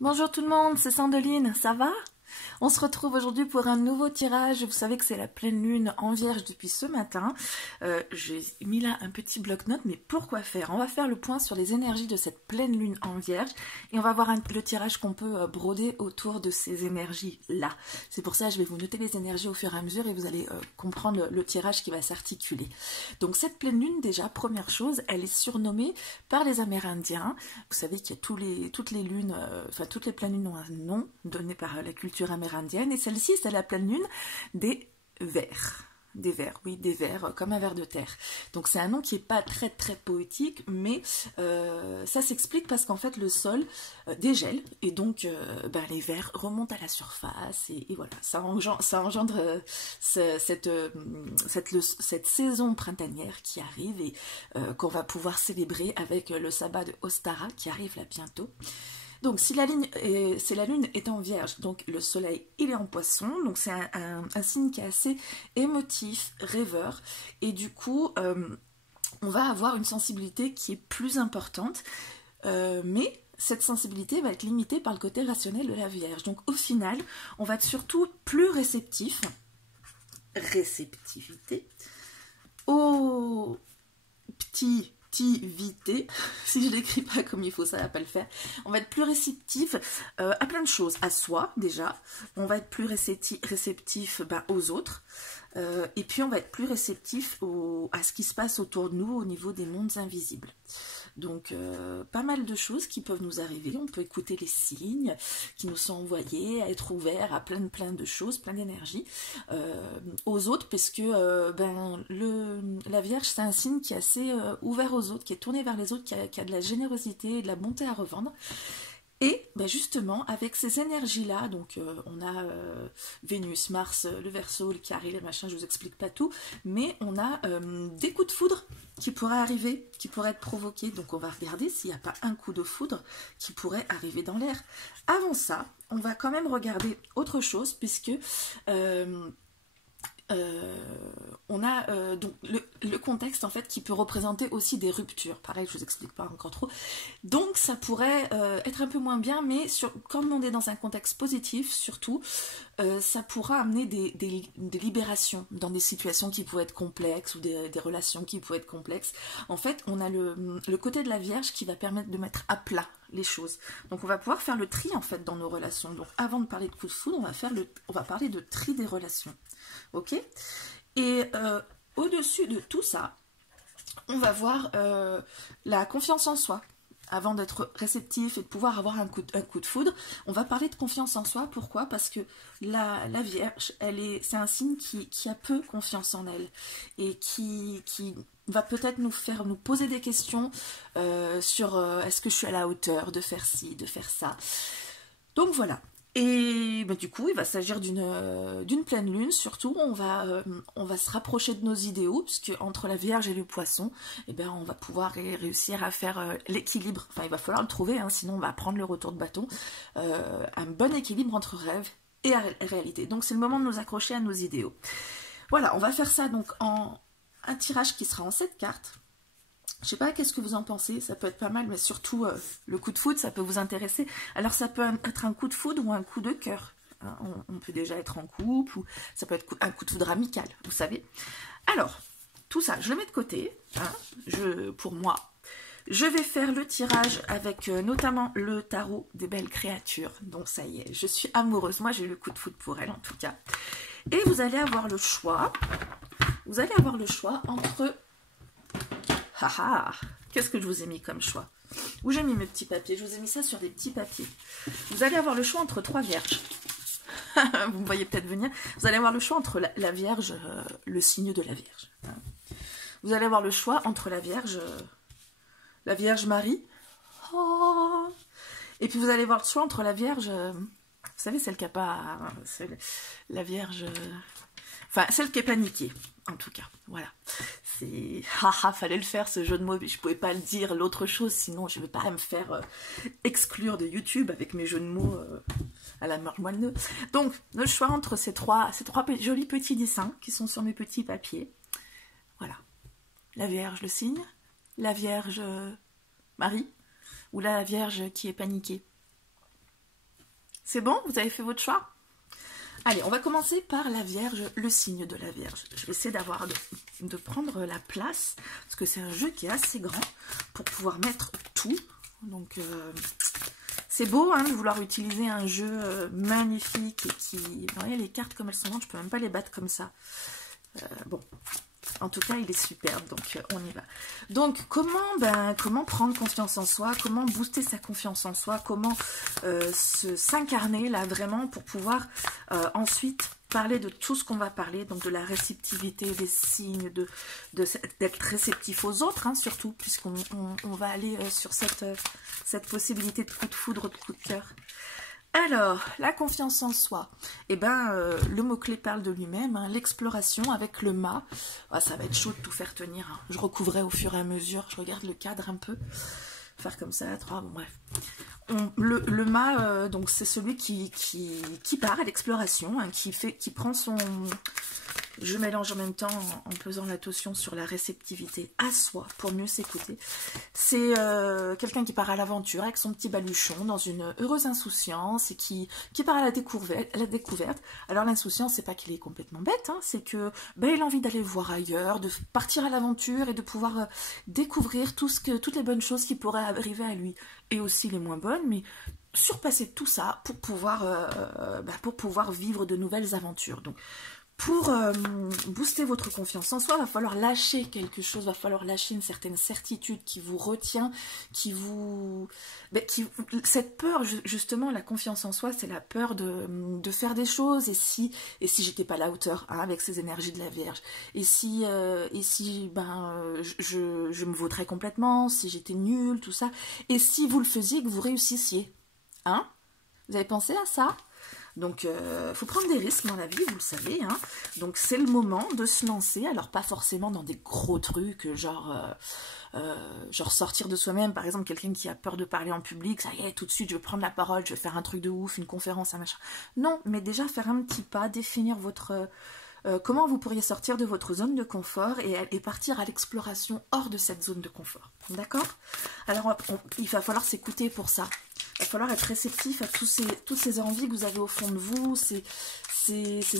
Bonjour tout le monde, c'est Sandeline, ça va? On se retrouve aujourd'hui pour un nouveau tirage. Vous savez que c'est la pleine lune en Vierge depuis ce matin. J'ai mis là un petit bloc-notes, mais pourquoi faire? On va faire le point sur les énergies de cette pleine lune en Vierge et on va voir le tirage qu'on peut broder autour de ces énergies-là. C'est pour ça que je vais vous noter les énergies au fur et à mesure et vous allez comprendre le tirage qui va s'articuler. Donc cette pleine lune, déjà, première chose, elle est surnommée par les Amérindiens. Vous savez qu'il y a toutes les lunes, toutes les pleines lunes ont un nom donné par la culture amérindienne, et celle-ci, c'est la pleine lune des vers. Des vers, oui, des vers, comme un ver de terre. Donc c'est un nom qui n'est pas très très poétique, mais ça s'explique parce qu'en fait le sol dégèle, et donc les vers remontent à la surface, et voilà, ça engendre cette saison printanière qui arrive, et qu'on va pouvoir célébrer avec le sabbat de Ostara qui arrive là bientôt. Donc si la lune est en Vierge, donc le soleil il est en Poisson, donc c'est un signe qui est assez émotif, rêveur, et du coup on va avoir une sensibilité qui est plus importante, mais cette sensibilité va être limitée par le côté rationnel de la Vierge. Donc au final, on va être surtout plus réceptivité, aux petits vité, si je l'écris pas comme il faut, ça va pas le faire. On va être plus réceptif à plein de choses, à soi déjà, on va être plus réceptif aux autres, et puis on va être plus réceptif à ce qui se passe autour de nous au niveau des mondes invisibles. Donc pas mal de choses qui peuvent nous arriver, on peut écouter les signes qui nous sont envoyés, à être ouvert à plein de choses, plein d'énergie aux autres, parce que la Vierge c'est un signe qui est assez ouvert aux autres, qui est tourné vers les autres, qui a de la générosité et de la bonté à revendre. Et justement, avec ces énergies-là, donc on a Vénus, Mars, le Verseau, le Carré, les machins, je vous explique pas tout, mais on a des coups de foudre qui pourraient arriver, qui pourraient être provoqués. Donc on va regarder s'il n'y a pas un coup de foudre qui pourrait arriver dans l'air. Avant ça, on va quand même regarder autre chose, puisque on a donc le contexte en fait qui peut représenter aussi des ruptures. Pareil, je vous explique pas encore trop. Donc ça pourrait être un peu moins bien, mais comme on est dans un contexte positif, surtout, ça pourra amener des libérations dans des situations qui pourraient être complexes ou des relations qui pourraient être complexes. En fait, on a le côté de la Vierge qui va permettre de mettre à plat les choses. Donc on va pouvoir faire le tri en fait dans nos relations. Donc avant de parler de coup de foudre, on va parler de tri des relations. Ok? Et au-dessus de tout ça, on va voir la confiance en soi. Avant d'être réceptif et de pouvoir avoir un coup de foudre, on va parler de confiance en soi. Pourquoi? Parce que la Vierge, c'est un signe qui a peu confiance en elle et qui va peut-être nous poser des questions sur est-ce que je suis à la hauteur de faire ci, de faire ça. Donc voilà. Et du coup, il va s'agir d'une pleine lune, surtout, on va se rapprocher de nos idéaux, puisque entre la Vierge et le Poisson, on va pouvoir réussir à faire l'équilibre, enfin il va falloir le trouver, sinon on va prendre le retour de bâton, un bon équilibre entre rêve et réalité. Donc c'est le moment de nous accrocher à nos idéaux. Voilà, on va faire ça donc en un tirage qui sera en 7 cartes. Je sais pas, qu'est-ce que vous en pensez? Ça peut être pas mal, mais surtout le coup de foudre, ça peut vous intéresser. Alors ça peut être un coup de foudre ou un coup de cœur. On peut déjà être en couple, ou ça peut être un coup de foudre amical, vous savez. Alors, tout ça, je le mets de côté. Pour moi, je vais faire le tirage avec notamment le tarot des belles créatures. Donc ça y est, je suis amoureuse. Moi, j'ai eu le coup de foudre pour elle, en tout cas. Et vous allez avoir le choix. Vous allez avoir le choix entre... Qu'est-ce que je vous ai mis comme choix? Où j'ai mis mes petits papiers? Je vous ai mis ça sur des petits papiers. Vous allez avoir le choix entre 3 vierges. Vous me voyez peut-être venir. Vous allez avoir le choix entre la Vierge, le signe de la Vierge. Vous allez avoir le choix entre la Vierge Marie. Et puis vous allez avoir le choix entre la Vierge... vous savez, celle qui n'a pas... la Vierge... Enfin, celle qui est paniquée, en tout cas. Voilà. C'est... fallait le faire, ce jeu de mots. Je ne pouvais pas le dire l'autre chose, sinon je ne vais pas me faire exclure de YouTube avec mes jeux de mots à la moelle. Donc, le choix entre ces trois jolis petits dessins qui sont sur mes petits papiers. Voilà. La Vierge, le signe. La Vierge Marie. Ou la Vierge qui est paniquée. C'est bon? Vous avez fait votre choix? Allez, on va commencer par la Vierge, le signe de la Vierge. Je vais essayer de prendre la place, parce que c'est un jeu qui est assez grand, pour pouvoir mettre tout. Donc, c'est beau hein, de vouloir utiliser un jeu magnifique et qui... Vous voyez, les cartes comme elles sont grandes, je peux même pas les battre comme ça. Bon, en tout cas, il est superbe, donc on y va. Donc, comment prendre confiance en soi, comment booster sa confiance en soi, comment s'incarner là vraiment pour pouvoir ensuite parler de tout ce qu'on va parler, donc de la réceptivité, des signes, d'être réceptif aux autres, hein, surtout, puisqu'on va aller sur cette possibilité de coup de foudre, de coup de cœur. Alors, la confiance en soi, eh ben, le mot-clé parle de lui-même, hein, l'exploration avec le mât. Ah, ça va être chaud de tout faire tenir, hein. Je recouvrais au fur et à mesure, je regarde le cadre un peu, faire comme ça, 3, bon bref. Le mât, donc c'est celui qui part à l'exploration, hein, qui prend son... Je mélange en même temps en pesant l'attention sur la réceptivité à soi pour mieux s'écouter. C'est quelqu'un qui part à l'aventure avec son petit baluchon dans une heureuse insouciance et qui part à la découverte. Alors l'insouciance, c'est pas qu'il est complètement bête, hein, c'est que il a envie d'aller voir ailleurs, de partir à l'aventure et de pouvoir découvrir toutes les bonnes choses qui pourraient arriver à lui et aussi les moins bonnes, mais surpasser tout ça pour pouvoir vivre de nouvelles aventures. Donc pour booster votre confiance en soi, il va falloir lâcher quelque chose, il va falloir lâcher une certaine certitude qui vous retient, cette peur, justement, la confiance en soi, c'est la peur de faire des choses, et si j'étais pas à la hauteur, hein, avec ces énergies de la Vierge, et si je me vautrais complètement, si j'étais nulle, tout ça, et si vous le faisiez, que vous réussissiez, hein? Vous avez pensé à ça? Donc, faut prendre des risques dans la vie, vous le savez, hein. Donc, c'est le moment de se lancer. Alors, pas forcément dans des gros trucs, genre sortir de soi-même. Par exemple, quelqu'un qui a peur de parler en public, ça y est, tout de suite, je vais prendre la parole, je vais faire un truc de ouf, une conférence, un machin. Non, mais déjà, faire un petit pas, définir votre... comment vous pourriez sortir de votre zone de confort et partir à l'exploration hors de cette zone de confort. D'accord? Alors, il va falloir s'écouter pour ça. Il va falloir être réceptif à toutes ces envies que vous avez au fond de vous, ces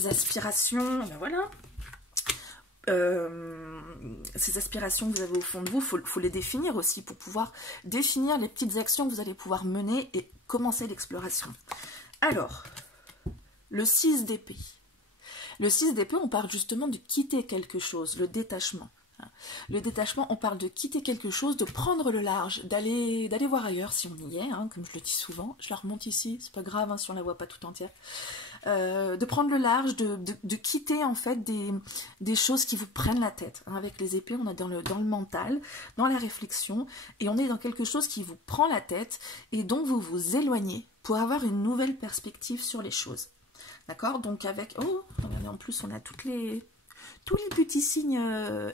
aspirations, ben voilà. Ces aspirations que vous avez au fond de vous, il faut les définir aussi pour pouvoir définir les petites actions que vous allez pouvoir mener et commencer l'exploration. Alors, le 6 d'épée. Le 6 d'épée, on parle justement de quitter quelque chose, le détachement. Le détachement, on parle de quitter quelque chose, de prendre le large, d'aller voir ailleurs si on y est, hein, comme je le dis souvent. Je la remonte ici, c'est pas grave hein, si on la voit pas tout entière. De prendre le large, de quitter en fait des choses qui vous prennent la tête. Hein. Avec les épées, on est dans le mental, dans la réflexion, et on est dans quelque chose qui vous prend la tête et dont vous vous éloignez pour avoir une nouvelle perspective sur les choses. D'accord? Donc avec... Oh, regardez, en plus, on a tous les petits signes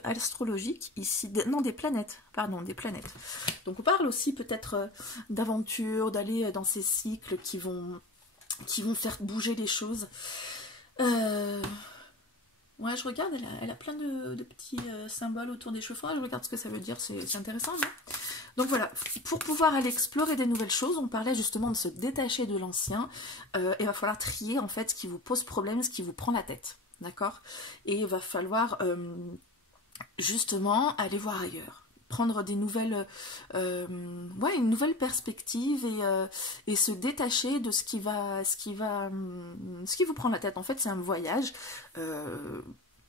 astrologiques ici. Non, des planètes. Pardon, des planètes. Donc on parle aussi peut-être d'aventure, d'aller dans ces cycles qui vont faire bouger les choses. Ouais, je regarde, elle a plein de petits symboles autour des cheveux. Je regarde ce que ça veut dire, c'est intéressant, non? Donc voilà, pour pouvoir aller explorer des nouvelles choses, on parlait justement de se détacher de l'ancien. Il va falloir trier en fait ce qui vous pose problème, ce qui vous prend la tête. D'accord? Et il va falloir justement aller voir ailleurs. Prendre des nouvelles, une nouvelle perspective et se détacher de ce qui vous prend la tête. En fait, c'est un voyage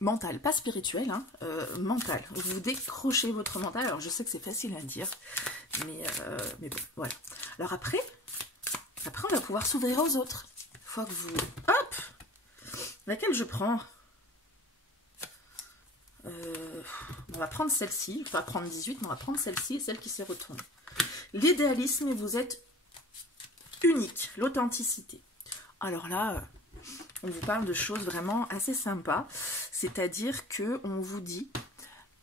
mental, pas spirituel, hein, mental. Vous décrochez votre mental. Alors, je sais que c'est facile à dire, mais bon, voilà. Alors après, on va pouvoir s'ouvrir aux autres. Une fois que vous... Hop! Laquelle je prends? On va prendre celle-ci, on va prendre 18, mais on va prendre celle-ci, celle qui s'est retournée. L'idéalisme, et vous êtes unique, l'authenticité. Alors là, on vous parle de choses vraiment assez sympas, c'est-à-dire que on vous dit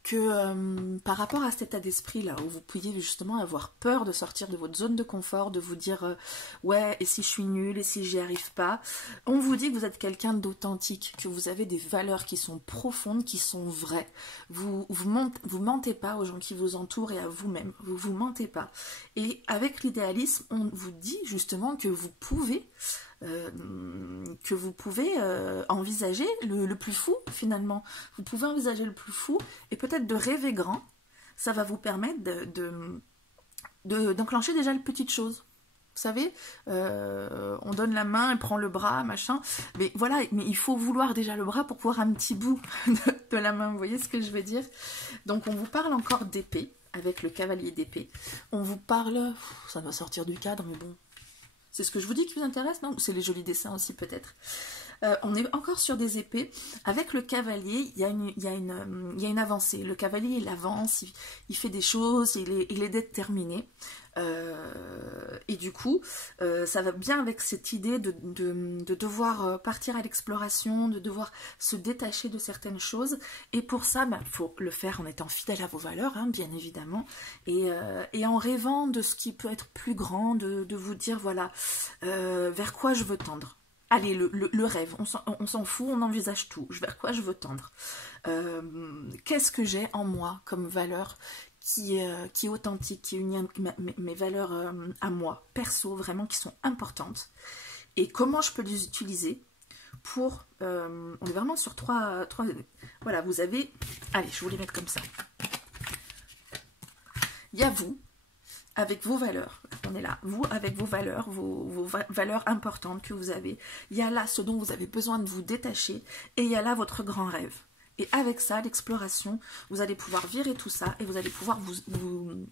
que par rapport à cet état d'esprit là, où vous pouviez justement avoir peur de sortir de votre zone de confort, de vous dire ouais, et si je suis nulle, et si j'y arrive pas, on vous dit que vous êtes quelqu'un d'authentique, que vous avez des valeurs qui sont profondes, qui sont vraies. Vous mentez pas aux gens qui vous entourent et à vous-même, vous mentez pas. Et avec l'idéalisme, on vous dit justement que vous pouvez que vous pouvez envisager le plus fou finalement. Vous pouvez envisager le plus fou et peut-être de rêver grand. Ça va vous permettre d'enclencher déjà les petites choses. Vous savez, on donne la main, elle prend le bras, machin. Mais voilà, mais il faut vouloir déjà le bras pour pouvoir un petit bout de la main. Vous voyez ce que je veux dire? Donc on vous parle encore d'épée, avec le cavalier d'épée. On vous parle, ça va sortir du cadre, mais bon. C'est ce que je vous dis qui vous intéresse, non? C'est les jolis dessins aussi peut-être. On est encore sur des épées. Avec le cavalier, il y a une avancée. Le cavalier, il avance, il fait des choses, il est déterminé. Et du coup, ça va bien avec cette idée de devoir partir à l'exploration, de devoir se détacher de certaines choses. Et pour ça, il faut le faire en étant fidèle à vos valeurs, hein, bien évidemment. Et en rêvant de ce qui peut être plus grand, de vous dire, voilà, vers quoi je veux tendre. Allez, le rêve, on s'en fout, on envisage tout. Vers quoi je veux tendre? Qu'est-ce que j'ai en moi comme valeur qui est authentique, qui unit mes valeurs à moi, perso, vraiment, qui sont importantes? Et comment je peux les utiliser pour... on est vraiment sur trois... Voilà, vous avez... Allez, je vais vous les mettre comme ça. Il y a vous, avec vos valeurs, on est là, vous avec vos valeurs, vos valeurs importantes que vous avez, il y a là ce dont vous avez besoin de vous détacher, et il y a là votre grand rêve. Et avec ça, l'exploration, vous allez pouvoir virer tout ça, et vous allez pouvoir vous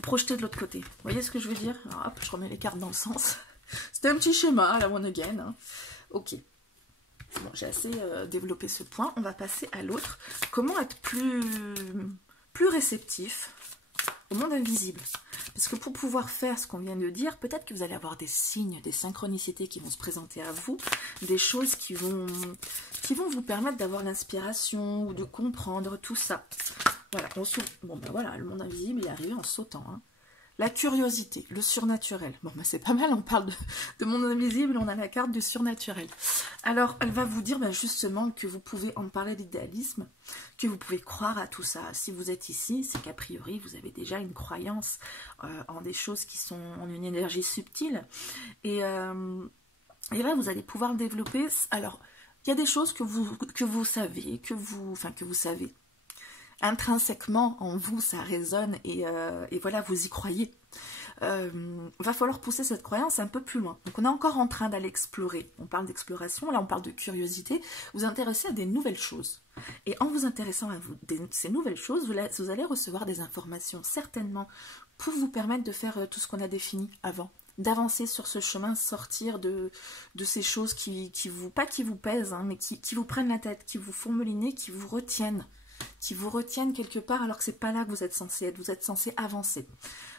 projeter de l'autre côté. Vous voyez ce que je veux dire? Alors, hop, je remets les cartes dans le sens. C'était un petit schéma, la one again. Hein. Ok. Bon, j'ai assez développé ce point, on va passer à l'autre. Comment être plus réceptif au monde invisible? Parce que pour pouvoir faire ce qu'on vient de dire, peut-être que vous allez avoir des signes, des synchronicités qui vont se présenter à vous, des choses qui vont vous permettre d'avoir l'inspiration ou de comprendre tout ça. Voilà, bon ben voilà, le monde invisible est arrivé en sautant. Hein. La curiosité, le surnaturel. Bon ben c'est pas mal, on parle de monde invisible, on a la carte du surnaturel. Alors elle va vous dire justement que vous pouvez en parler d'idéalisme, que vous pouvez croire à tout ça. Si vous êtes ici, c'est qu'a priori vous avez déjà une croyance en des choses qui sont en une énergie subtile. Et là vous allez pouvoir développer. Alors il y a des choses que vous savez, que vous savez. Intrinsèquement en vous ça résonne et voilà, vous y croyez. Va falloir pousser cette croyance un peu plus loin. Donc on est encore en train d'aller explorer. On parle d'exploration, là on parle de curiosité. Vous intéressez à des nouvelles choses. Et en vous intéressant à ces nouvelles choses, vous allez recevoir des informations certainement pour vous permettre de faire tout ce qu'on a défini avant. D'avancer sur ce chemin, sortir de ces choses qui vous pèsent, hein, mais qui vous prennent la tête, qui vous font mouliner, qui vous retiennent quelque part alors que c'est pas là que vous êtes censé être, vous êtes censé avancer.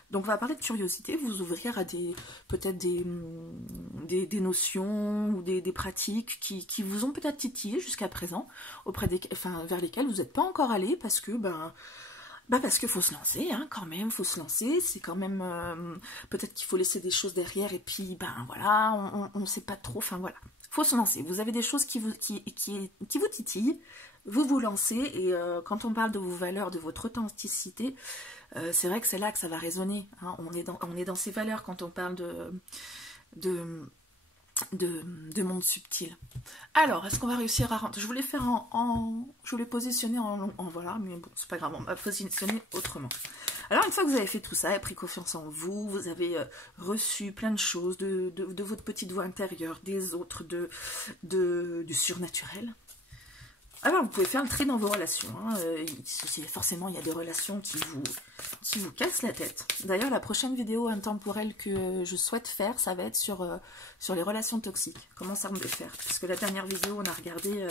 Donc on va parler de curiosité, vous ouvrir à peut-être des notions ou des pratiques qui vous ont peut-être titillé jusqu'à présent, vers lesquelles vous n'êtes pas encore allé parce que parce qu'il faut se lancer, hein, quand même, faut se lancer, c'est quand même, peut-être qu'il faut laisser des choses derrière, et puis, voilà, on ne sait pas trop, enfin voilà, faut se lancer, vous avez des choses qui vous titillent, vous vous lancez, et quand on parle de vos valeurs, de votre authenticité, c'est vrai que c'est là que ça va résonner, hein, on est dans ces valeurs quand on parle de monde subtil. Alors, est-ce qu'on va réussir à rentrer? Je voulais faire je voulais positionner en voilà, mais bon, c'est pas grave, on va positionner autrement. Alors, une fois que vous avez fait tout ça, pris confiance en vous, vous avez reçu plein de choses de votre petite voix intérieure, des autres, du surnaturel. Alors, vous pouvez faire le tri dans vos relations. Hein. Forcément, il y a des relations qui vous cassent la tête. D'ailleurs, la prochaine vidéo intemporelle que je souhaite faire, ça va être sur les relations toxiques. Comment ça on peut faire? Parce que la dernière vidéo, on a regardé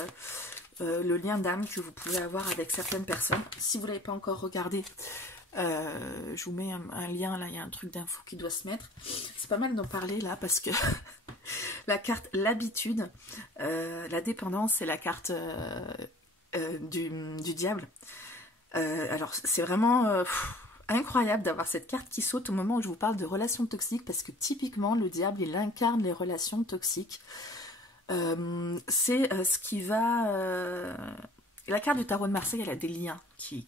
le lien d'âme que vous pouvez avoir avec certaines personnes. Si vous ne l'avez pas encore regardé, je vous mets un lien, là, il y a un truc d'info qui doit se mettre. C'est pas mal d'en parler, là, parce que la carte l'habitude, la dépendance, c'est la carte du diable. Alors, c'est vraiment incroyable d'avoir cette carte qui saute au moment où je vous parle de relations toxiques, parce que typiquement, le diable, il incarne les relations toxiques. C'est ce qui va... La carte du tarot de Marseille, elle a des liens qui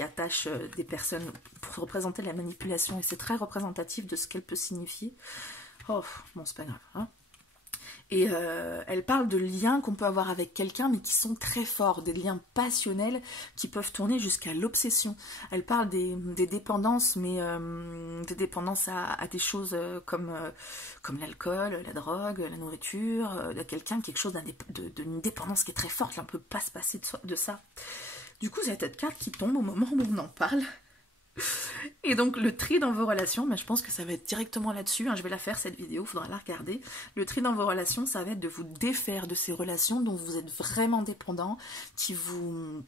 attachent des personnes pour représenter la manipulation, et c'est très représentatif de ce qu'elle peut signifier. Oh, bon, c'est pas grave. Hein. Et elle parle de liens qu'on peut avoir avec quelqu'un, mais qui sont très forts, des liens passionnels qui peuvent tourner jusqu'à l'obsession. Elle parle des dépendances, mais des dépendances à des choses comme l'alcool, la drogue, la nourriture, de quelqu'un, quelque chose d'une dépendance qui est très forte. Là, on ne peut pas se passer de ça. Du coup, c'est cette carte qui tombe au moment où on en parle. Et donc le tri dans vos relations, mais je pense que ça va être directement là-dessus, hein, je vais la faire cette vidéo, il faudra la regarder. Le tri dans vos relations, ça va être de vous défaire de ces relations dont vous êtes vraiment dépendant, qui vous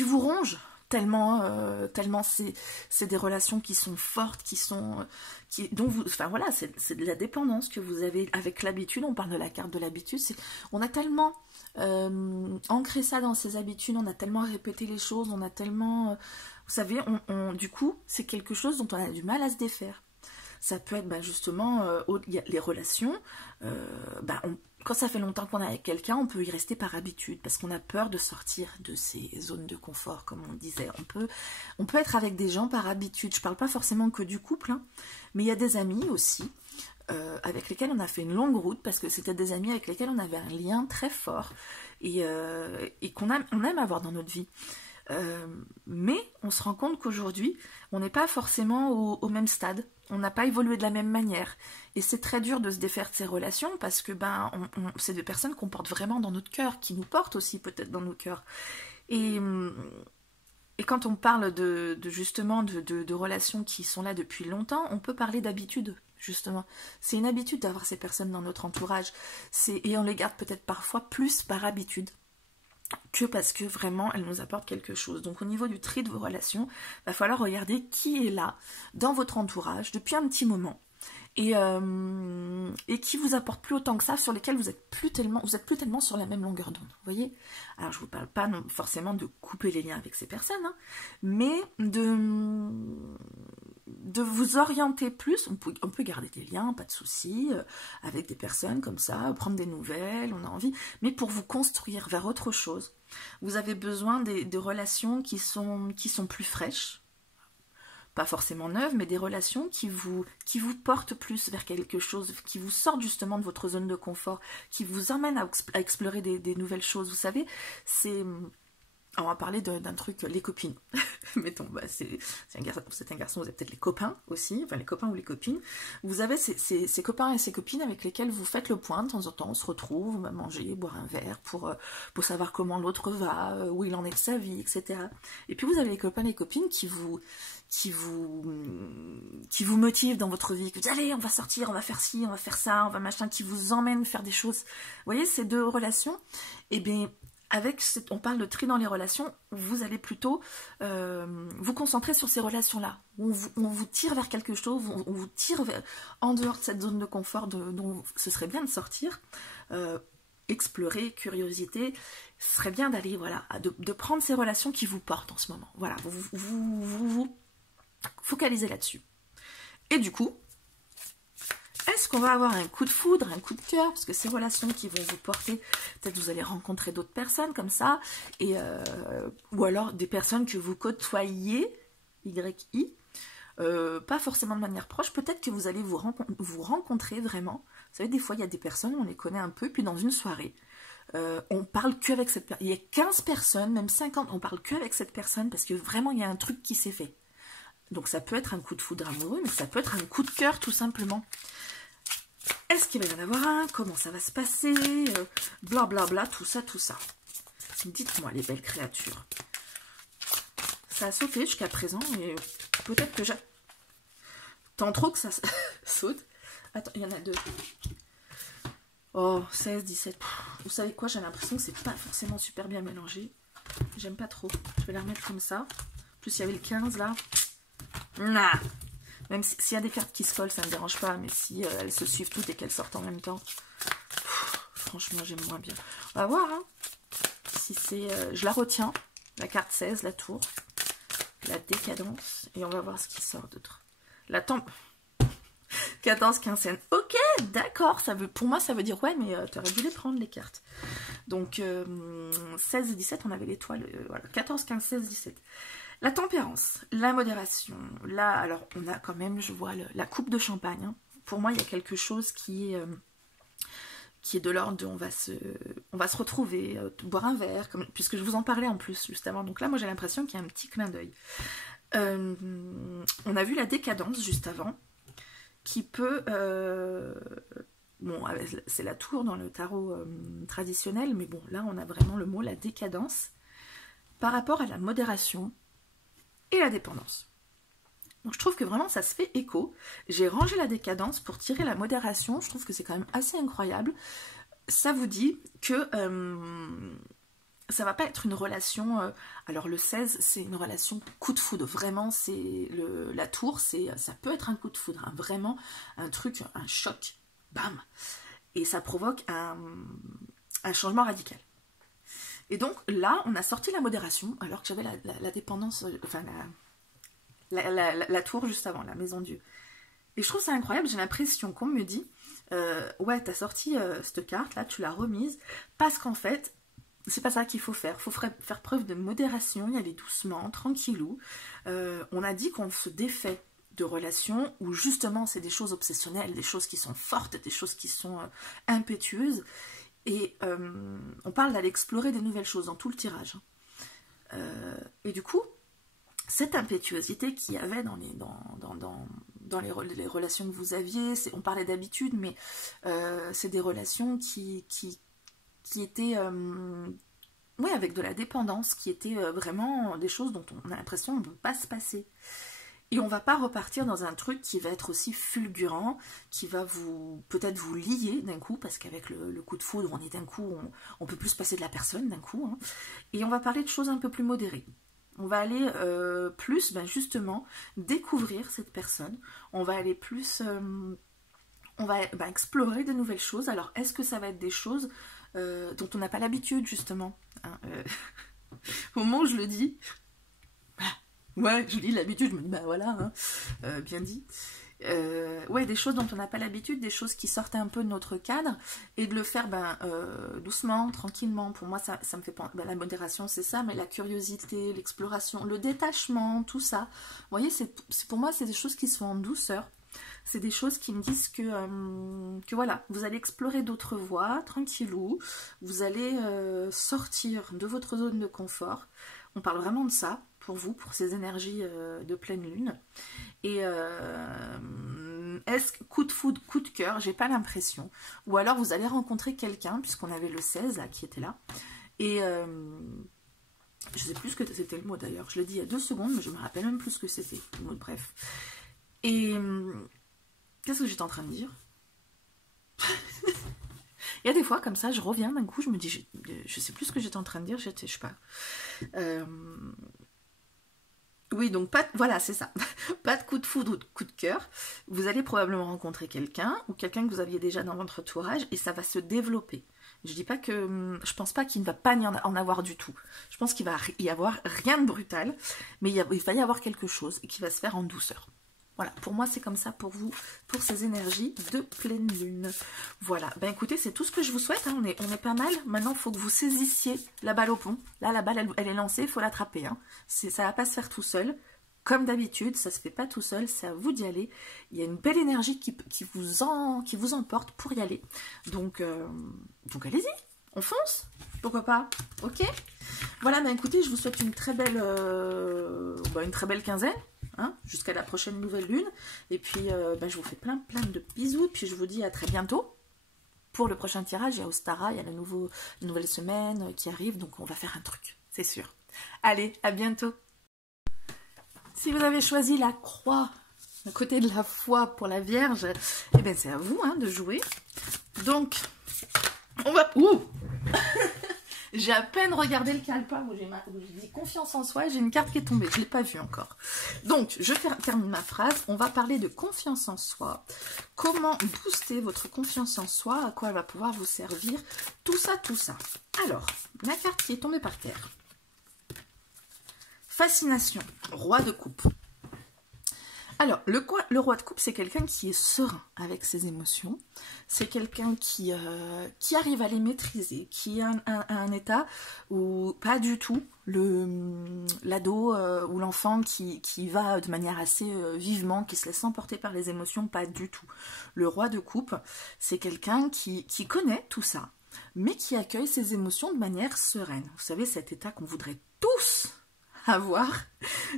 rongent tellement, tellement c'est des relations qui sont fortes, enfin voilà, c'est de la dépendance que vous avez avec l'habitude. On parle de la carte de l'habitude, on a tellement ancré ça dans ses habitudes, on a tellement répété les choses, on a tellement... vous savez, du coup, c'est quelque chose dont on a du mal à se défaire. Ça peut être justement les relations. Quand ça fait longtemps qu'on est avec quelqu'un, on peut y rester par habitude parce qu'on a peur de sortir de ces zones de confort, comme on disait. On peut être avec des gens par habitude. Je ne parle pas forcément que du couple, hein, mais il y a des amis aussi avec lesquels on a fait une longue route parce que c'était des amis avec lesquels on avait un lien très fort et qu'on aime avoir dans notre vie. Mais on se rend compte qu'aujourd'hui, on n'est pas forcément au même stade. On n'a pas évolué de la même manière. Et c'est très dur de se défaire de ces relations parce que c'est des personnes qu'on porte vraiment dans notre cœur, qui nous portent aussi peut-être dans nos cœurs. Et quand on parle justement de relations qui sont là depuis longtemps, on peut parler d'habitude, justement. C'est une habitude d'avoir ces personnes dans notre entourage. Et on les garde peut-être parfois plus par habitude que parce que vraiment elles nous apportent quelque chose. Donc au niveau du tri de vos relations, il va falloir regarder qui est là dans votre entourage depuis un petit moment et qui vous apporte plus autant que ça, sur lesquels vous êtes plus tellement sur la même longueur d'onde, vous voyez. Alors je vous parle pas forcément de couper les liens avec ces personnes, hein, mais de vous orienter plus. On peut garder des liens, pas de souci, avec des personnes comme ça, prendre des nouvelles, on a envie, mais pour vous construire vers autre chose, vous avez besoin de relations qui sont plus fraîches, pas forcément neuves, mais des relations qui vous portent plus vers quelque chose, qui vous sortent justement de votre zone de confort, qui vous emmènent à explorer des nouvelles choses. Vous savez, on va parler d'un truc, les copines. Mettons, c'est un garçon, vous avez peut-être les copains aussi, enfin les copains ou les copines. Vous avez ces copains et ces copines avec lesquels vous faites le point de temps en temps, on se retrouve, on va manger, boire un verre pour savoir comment l'autre va, où il en est de sa vie, etc. Et puis vous avez les copains et les copines qui vous motivent dans votre vie, que vous dites, allez, on va sortir, on va faire ci, on va faire ça, on va machin, qui vous emmènent faire des choses. Vous voyez, ces deux relations, eh bien, on parle de tri dans les relations, vous allez plutôt vous concentrer sur ces relations-là. On vous tire vers quelque chose, on vous tire en dehors de cette zone de confort dont ce serait bien de sortir. Explorer, curiosité, ce serait bien d'aller, voilà, de prendre ces relations qui vous portent en ce moment. Voilà, vous focalisez là-dessus. Et du coup, est-ce qu'on va avoir un coup de foudre, un coup de cœur, parce que ces relations qui vont vous porter, peut-être vous allez rencontrer d'autres personnes comme ça, ou alors des personnes que vous côtoyez, YI, pas forcément de manière proche, peut-être que vous allez vous rencontrer vraiment. Vous savez, des fois, il y a des personnes, on les connaît un peu, puis dans une soirée, on parle qu'avec cette personne. Il y a 15 personnes, même 50, on parle qu'avec cette personne, parce que vraiment, il y a un truc qui s'est fait. Donc ça peut être un coup de foudre amoureux, mais ça peut être un coup de cœur, tout simplement. Est-ce qu'il va y en avoir un? Comment ça va se passer? Blablabla, tout ça, tout ça. Dites-moi, les belles créatures. Ça a sauté jusqu'à présent, et peut-être que tant trop que ça saute. Attends, il y en a deux. Oh, 16, 17. Vous savez quoi? J'ai l'impression que c'est pas forcément super bien mélangé. J'aime pas trop. Je vais la remettre comme ça. En plus, il y avait le 15 là. Nah. Même s'il y a des cartes qui se collent, ça ne me dérange pas. Mais si elles se suivent toutes et qu'elles sortent en même temps, franchement, j'aime moins bien. On va voir. Hein. Si c'est, je la retiens. La carte 16, la tour. La décadence. Et on va voir ce qui sort d'autre. La tempe. 14, 15, 16. Ok, d'accord. Pour moi, ça veut dire, ouais, mais tu aurais dû les prendre, les cartes. Donc, 16 et 17, on avait l'étoile. Voilà, 14, 15, 16, 17. La tempérance, la modération. Là, alors, on a quand même, je vois, la coupe de champagne. Hein. Pour moi, il y a quelque chose qui qui est de l'ordre de on va se retrouver, boire un verre, puisque je vous en parlais en plus juste avant. Donc là, moi j'ai l'impression qu'il y a un petit clin d'œil. On a vu la décadence juste avant, qui peut... bon, c'est la tour dans le tarot traditionnel, mais bon, là on a vraiment le mot la décadence par rapport à la modération et la dépendance. Donc je trouve que vraiment ça se fait écho. J'ai rangé la décadence pour tirer la modération. Je trouve que c'est quand même assez incroyable. Ça vous dit que ça va pas être une relation... alors le 16, c'est une relation coup de foudre. Vraiment, c'est la tour, ça peut être un coup de foudre. Hein, vraiment, un truc, un choc. Bam! Et ça provoque un changement radical. Et donc là, on a sorti la modération, alors que j'avais la dépendance... enfin, la tour juste avant, la maison Dieu. Et je trouve ça incroyable, j'ai l'impression qu'on me dit ouais, t'as sorti cette carte là, tu l'as remise, parce qu'en fait, c'est pas ça qu'il faut faire. Il faut faire preuve de modération, y aller doucement, tranquillou. On a dit qu'on se défait de relations où justement c'est des choses obsessionnelles, des choses qui sont fortes, des choses qui sont impétueuses. Et on parle d'aller explorer des nouvelles choses dans tout le tirage. Et du coup, cette impétuosité qu'il y avait dans les relations que vous aviez, on parlait d'habitude, mais c'est des relations qui étaient oui, avec de la dépendance, qui étaient vraiment des choses dont on a l'impression qu'on ne peut pas se passer. Et on ne va pas repartir dans un truc qui va être aussi fulgurant, qui va peut-être vous lier d'un coup, parce qu'avec le coup de foudre, on est d'un coup, on peut plus se passer de la personne d'un coup, hein. Et on va parler de choses un peu plus modérées. On va aller plus, justement, découvrir cette personne. On va aller plus... on va explorer de nouvelles choses. Alors, est-ce que ça va être des choses dont on n'a pas l'habitude, justement, hein, au moment où je le dis, ouais, je dis l'habitude, je me dis, bah voilà, hein, bien dit. Ouais, des choses dont on n'a pas l'habitude, des choses qui sortent un peu de notre cadre, et de le faire doucement, tranquillement. Pour moi, ça me fait penser, la modération, c'est ça, mais la curiosité, l'exploration, le détachement, tout ça. Vous voyez, pour moi, c'est des choses qui sont en douceur. C'est des choses qui me disent que voilà, vous allez explorer d'autres voies, tranquillou, vous allez sortir de votre zone de confort. On parle vraiment de ça, pour vous, pour ces énergies de pleine lune. Et est-ce coup de foudre, coup de cœur, j'ai pas l'impression. Ou alors vous allez rencontrer quelqu'un, puisqu'on avait le 16 là, qui était là. Et je sais plus ce que c'était le mot d'ailleurs. Je l'ai dit il y a 2 secondes, mais je me rappelle même plus ce que c'était. Bref. Et qu'est-ce que j'étais en train de dire? Il y a des fois comme ça, je reviens d'un coup, je me dis, je sais plus ce que j'étais en train de dire, je sais pas. Oui, donc voilà, c'est ça. Pas de coup de foudre ou de coup de cœur. Vous allez probablement rencontrer quelqu'un, ou quelqu'un que vous aviez déjà dans votre entourage, et ça va se développer. Je dis pas que... Je pense pas qu'il ne va pas en avoir du tout. Je pense qu'il va y avoir rien de brutal, mais il va y avoir quelque chose qui va se faire en douceur. Voilà, pour moi c'est comme ça pour vous, pour ces énergies de pleine lune. Voilà, ben écoutez, c'est tout ce que je vous souhaite, hein. On est pas mal. Maintenant, il faut que vous saisissiez la balle au pont. Là, la balle, elle est lancée, il faut l'attraper, hein. Ça va pas se faire tout seul. Comme d'habitude, ça se fait pas tout seul, c'est à vous d'y aller. Il y a une belle énergie qui vous emporte pour y aller. Donc allez-y, on fonce. Pourquoi pas? Ok. Voilà, ben écoutez, je vous souhaite une très belle quinzaine. Hein, jusqu'à la prochaine nouvelle lune. Et puis, je vous fais plein de bisous. Et puis, je vous dis à très bientôt. Pour le prochain tirage, il y a Ostara, il y a la nouvelle semaine qui arrive. Donc, on va faire un truc, c'est sûr. Allez, à bientôt. Si vous avez choisi la croix, à côté de la foi pour la Vierge, eh bien, c'est à vous de jouer. Donc, on va... Ouh. J'ai à peine regardé le calepin où j'ai dit confiance en soi et j'ai une carte qui est tombée. Je ne l'ai pas vue encore. Donc, je termine ma phrase. On va parler de confiance en soi. Comment booster votre confiance en soi? À quoi elle va pouvoir vous servir? Tout ça, tout ça. Alors, la carte qui est tombée par terre. Fascination. Roi de coupe. Alors, le roi de coupe, c'est quelqu'un qui est serein avec ses émotions. C'est quelqu'un qui arrive à les maîtriser, qui a un état où pas du tout l'ado ou l'enfant qui va de manière assez vivement, qui se laisse emporter par les émotions, pas du tout. Le roi de coupe, c'est quelqu'un qui connaît tout ça, mais qui accueille ses émotions de manière sereine. Vous savez, cet état qu'on voudrait tous avoir,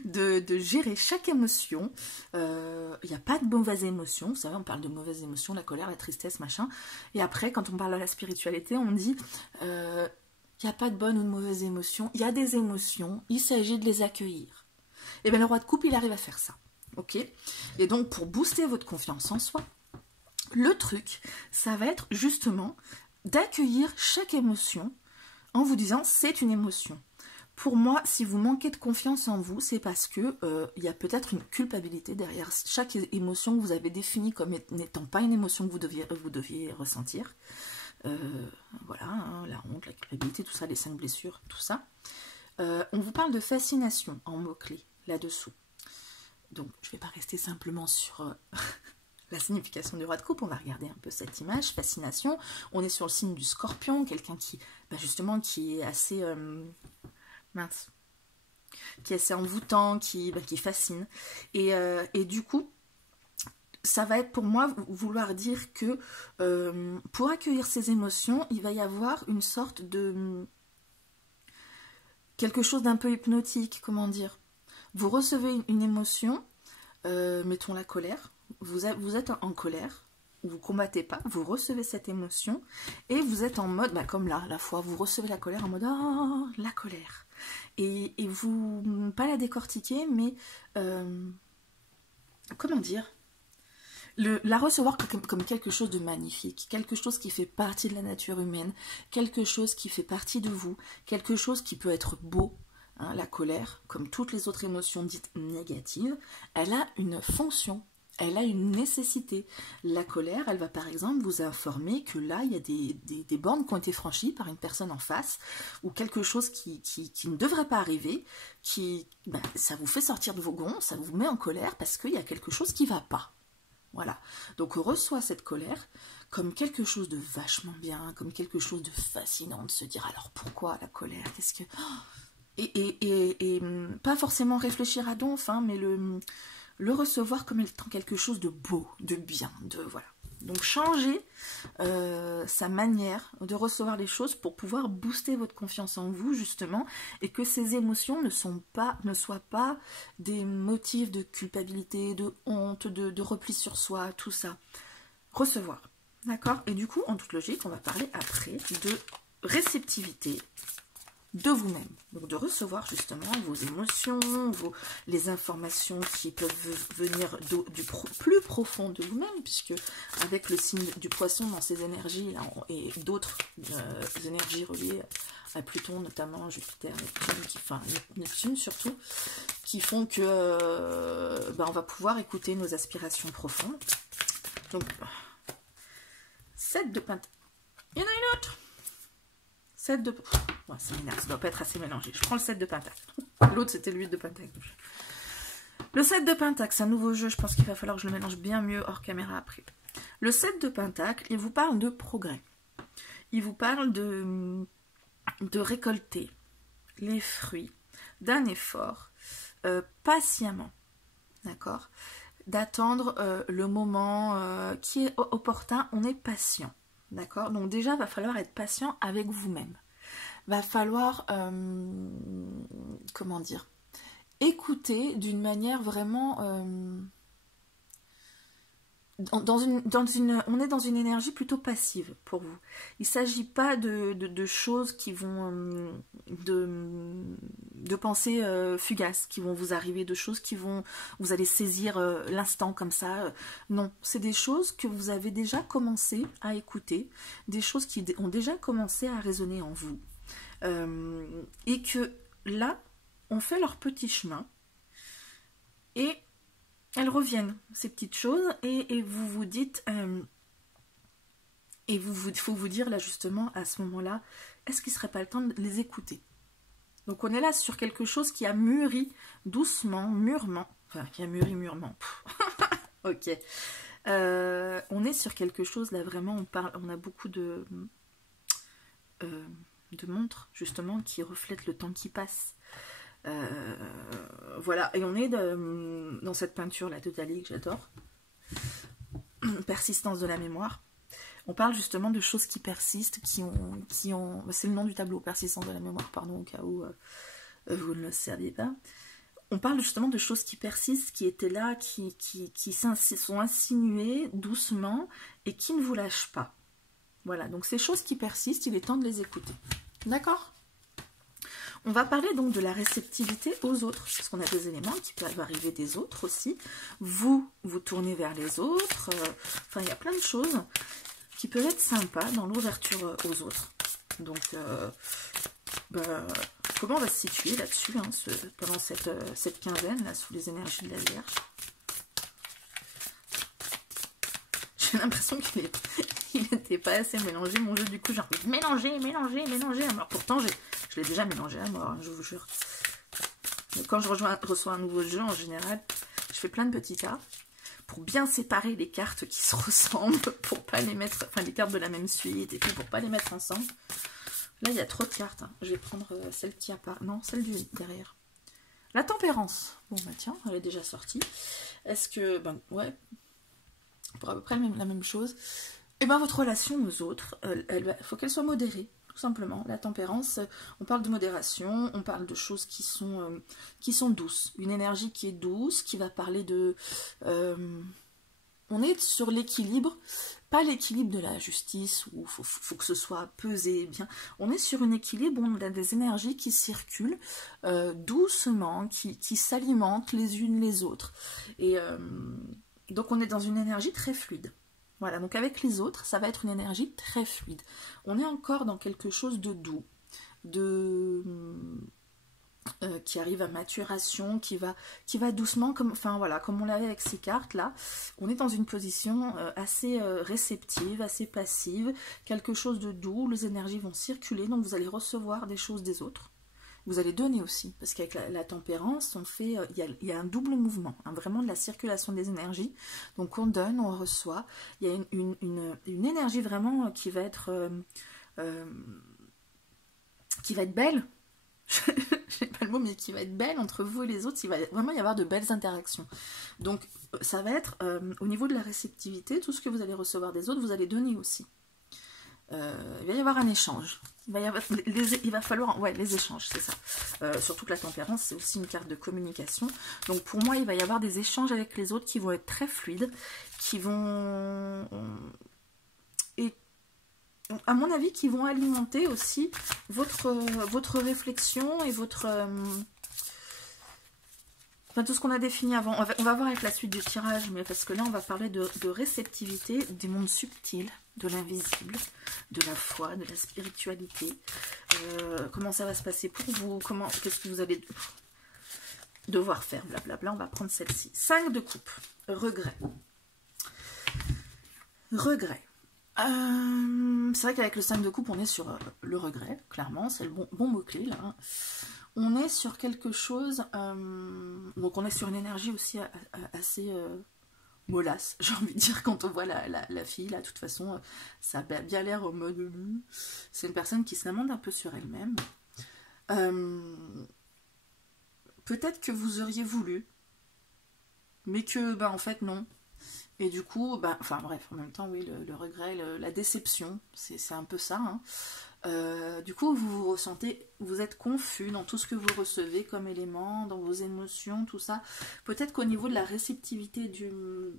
de gérer chaque émotion. Il n'y a pas de mauvaises émotions. Vous savez, on parle de mauvaises émotions, la colère, la tristesse, machin. Et après, quand on parle de la spiritualité, on dit il n'y a pas de bonnes ou de mauvaises émotions. Il y a des émotions, il s'agit de les accueillir. Et bien, le roi de coupe, il arrive à faire ça. Ok. Et donc, pour booster votre confiance en soi, le truc, ça va être justement d'accueillir chaque émotion en vous disant c'est une émotion. Pour moi, si vous manquez de confiance en vous, c'est parce que il y a peut-être une culpabilité derrière chaque émotion que vous avez définie comme n'étant pas une émotion que vous deviez ressentir. Voilà, hein, la honte, la culpabilité, tout ça, les 5 blessures, tout ça. On vous parle de fascination en mots-clés là-dessous. Donc, je ne vais pas rester simplement sur la signification du roi de coupe. On va regarder un peu cette image, fascination. On est sur le signe du scorpion, quelqu'un qui, justement, qui est assez... qui est assez envoûtant, qui fascine. Et du coup, ça va être pour moi vouloir dire que pour accueillir ces émotions, il va y avoir une sorte de... quelque chose d'un peu hypnotique, comment dire. Vous recevez une émotion, mettons la colère, vous êtes en colère, vous combattez pas, vous recevez cette émotion, et vous êtes en mode, comme là, la fois, vous recevez la colère en mode, oh, la colère. Et vous, pas la décortiquer, mais, comment dire, la recevoir comme quelque chose de magnifique, quelque chose qui fait partie de la nature humaine, quelque chose qui fait partie de vous, quelque chose qui peut être beau. Hein, la colère, comme toutes les autres émotions dites négatives, elle a une fonction. Elle a une nécessité. La colère, elle va par exemple vous informer que là, il y a des bornes qui ont été franchies par une personne en face, ou quelque chose qui ne devrait pas arriver, ça vous fait sortir de vos gonds, ça vous met en colère parce qu'il y a quelque chose qui ne va pas. Voilà. Donc on reçoit cette colère comme quelque chose de vachement bien, comme quelque chose de fascinant, de se dire alors pourquoi la colère, qu'est-ce que... Et pas forcément réfléchir à donf, hein, mais le recevoir comme étant quelque chose de beau, de bien, de voilà. Donc changer sa manière de recevoir les choses pour pouvoir booster votre confiance en vous justement, et que ces émotions ne soient pas des motifs de culpabilité, de honte, de repli sur soi, tout ça. Recevoir, d'accord? Et du coup, en toute logique, on va parler après de réceptivité de vous-même, donc de recevoir justement vos émotions, les informations qui peuvent venir du plus profond de vous-même, puisque avec le signe du poisson dans ces énergies là, et d'autres énergies reliées à Pluton, notamment Jupiter, Neptune surtout, qui font que on va pouvoir écouter nos aspirations profondes. Donc 7 de pentacle. Il y en a une autre. 7 de... Ouais, ça m'énerve, ça doit pas être assez mélangé. Je prends le 7 de pentacle. L'autre, c'était le 8 de pentacle. Le 7 de pentacle, c'est un nouveau jeu. Je pense qu'il va falloir que je le mélange bien mieux hors caméra après. Le 7 de pentacle, il vous parle de progrès. Il vous parle de récolter les fruits d'un effort patiemment. D'accord? D'attendre le moment qui est opportun. On est patient. D'accord? Donc déjà, il va falloir être patient avec vous-même. Va falloir, comment dire, écouter d'une manière vraiment... on est dans une énergie plutôt passive pour vous. Il ne s'agit pas de choses qui vont... de pensées fugaces qui vont vous arriver, de choses qui vont... Vous allez saisir l'instant comme ça. Non, c'est des choses que vous avez déjà commencé à écouter, des choses qui ont déjà commencé à résonner en vous. Et que là, on fait leur petit chemin et elles reviennent, ces petites choses, et vous vous dites, et faut vous dire là justement à ce moment-là, est-ce qu'il ne serait pas le temps de les écouter? Donc on est là sur quelque chose qui a mûri doucement, mûrement, Enfin, il y a murmurement. Ok. On est sur quelque chose, là, vraiment, on a beaucoup de montres, justement, qui reflètent le temps qui passe. Voilà, et on est dans cette peinture-là de Dali que j'adore. Persistance de la mémoire. On parle justement de choses qui persistent, qui ont... C'est le nom du tableau, persistance de la mémoire, pardon, au cas où vous ne le saviez pas. On parle justement de choses qui persistent, qui étaient là, qui sont insinuées doucement et qui ne vous lâchent pas. Voilà, donc ces choses qui persistent, il est temps de les écouter. D'accord ? On va parler donc de la réceptivité aux autres, parce qu'on a des éléments qui peuvent arriver des autres aussi. Vous tournez vers les autres. Enfin, il y a plein de choses qui peuvent être sympas dans l'ouverture aux autres. Donc, comment on va se situer là-dessus, hein, pendant cette quinzaine, là, sous les énergies de la Vierge? J'ai l'impression qu'il n'était pas assez mélangé, mon jeu. Du coup, j'ai envie de mélanger. Alors, pourtant, je l'ai déjà mélangé à mort, hein, je vous jure. Mais quand je reçois un nouveau jeu, en général, je fais plein de petits tas pour bien séparer les cartes qui se ressemblent, pour pas les mettre, enfin les cartes de la même suite, et puis pour pas les mettre ensemble. Là, il y a trop de cartes. Hein. Je vais prendre celle qui apparaît. Non, celle du derrière. La tempérance. Bon, bah tiens, elle est déjà sortie. Est-ce que... Ben, ouais. Pour à peu près la même chose. Et ben, votre relation aux autres, il faut qu'elle soit modérée, tout simplement. La tempérance, on parle de modération, on parle de choses qui sont douces. Une énergie qui est douce, qui va parler de... on est sur l'équilibre, pas l'équilibre de la justice où il faut que ce soit pesé bien. On est sur un équilibre où on a des énergies qui circulent doucement, qui s'alimentent les unes les autres. Et donc on est dans une énergie très fluide. Voilà, donc avec les autres, ça va être une énergie très fluide. On est encore dans quelque chose de doux, qui arrive à maturation, qui va doucement, comme on l'avait avec ces cartes là. On est dans une position assez réceptive, assez passive, quelque chose de doux, les énergies vont circuler, donc vous allez recevoir des choses des autres. Vous allez donner aussi, parce qu'avec la tempérance, il y a un double mouvement, hein, vraiment de la circulation des énergies. Donc on donne, on reçoit. Il y a une énergie vraiment qui va être belle. Je n'ai pas le mot, mais qui va être belle entre vous et les autres. Il va vraiment y avoir de belles interactions. Donc ça va être au niveau de la réceptivité, tout ce que vous allez recevoir des autres, vous allez donner aussi. Il va y avoir un échange. Il va falloir... Ouais, les échanges, c'est ça. Surtout que la tempérance, c'est aussi une carte de communication. Donc pour moi, il va y avoir des échanges avec les autres qui vont être très fluides, qui vont... Et à mon avis, qui vont alimenter aussi votre réflexion et votre... Enfin, tout ce qu'on a défini avant. On va voir avec la suite du tirage, mais parce que là, on va parler de réceptivité, des mondes subtils, de l'invisible, de la foi, de la spiritualité. Comment ça va se passer pour vous? Qu'est-ce que vous allez devoir faire? Blablabla, on va prendre celle-ci. 5 de coupe. Regret. Regret. C'est vrai qu'avec le 5 de coupe, on est sur le regret, clairement. C'est le bon mot-clé, là. Hein. On est sur quelque chose... donc on est sur une énergie aussi assez... mollasse, j'ai envie de dire, quand on voit la fille, là, de toute façon, ça a bien l'air au mode... C'est une personne qui se lamente un peu sur elle-même. Peut-être que vous auriez voulu, mais que, en fait, non. Et du coup, enfin bref, en même temps, oui, le regret, la déception, c'est un peu ça, hein. Du coup, vous ressentez, vous êtes confus dans tout ce que vous recevez comme élément, dans vos émotions, tout ça. Peut-être qu'au niveau de la réceptivité du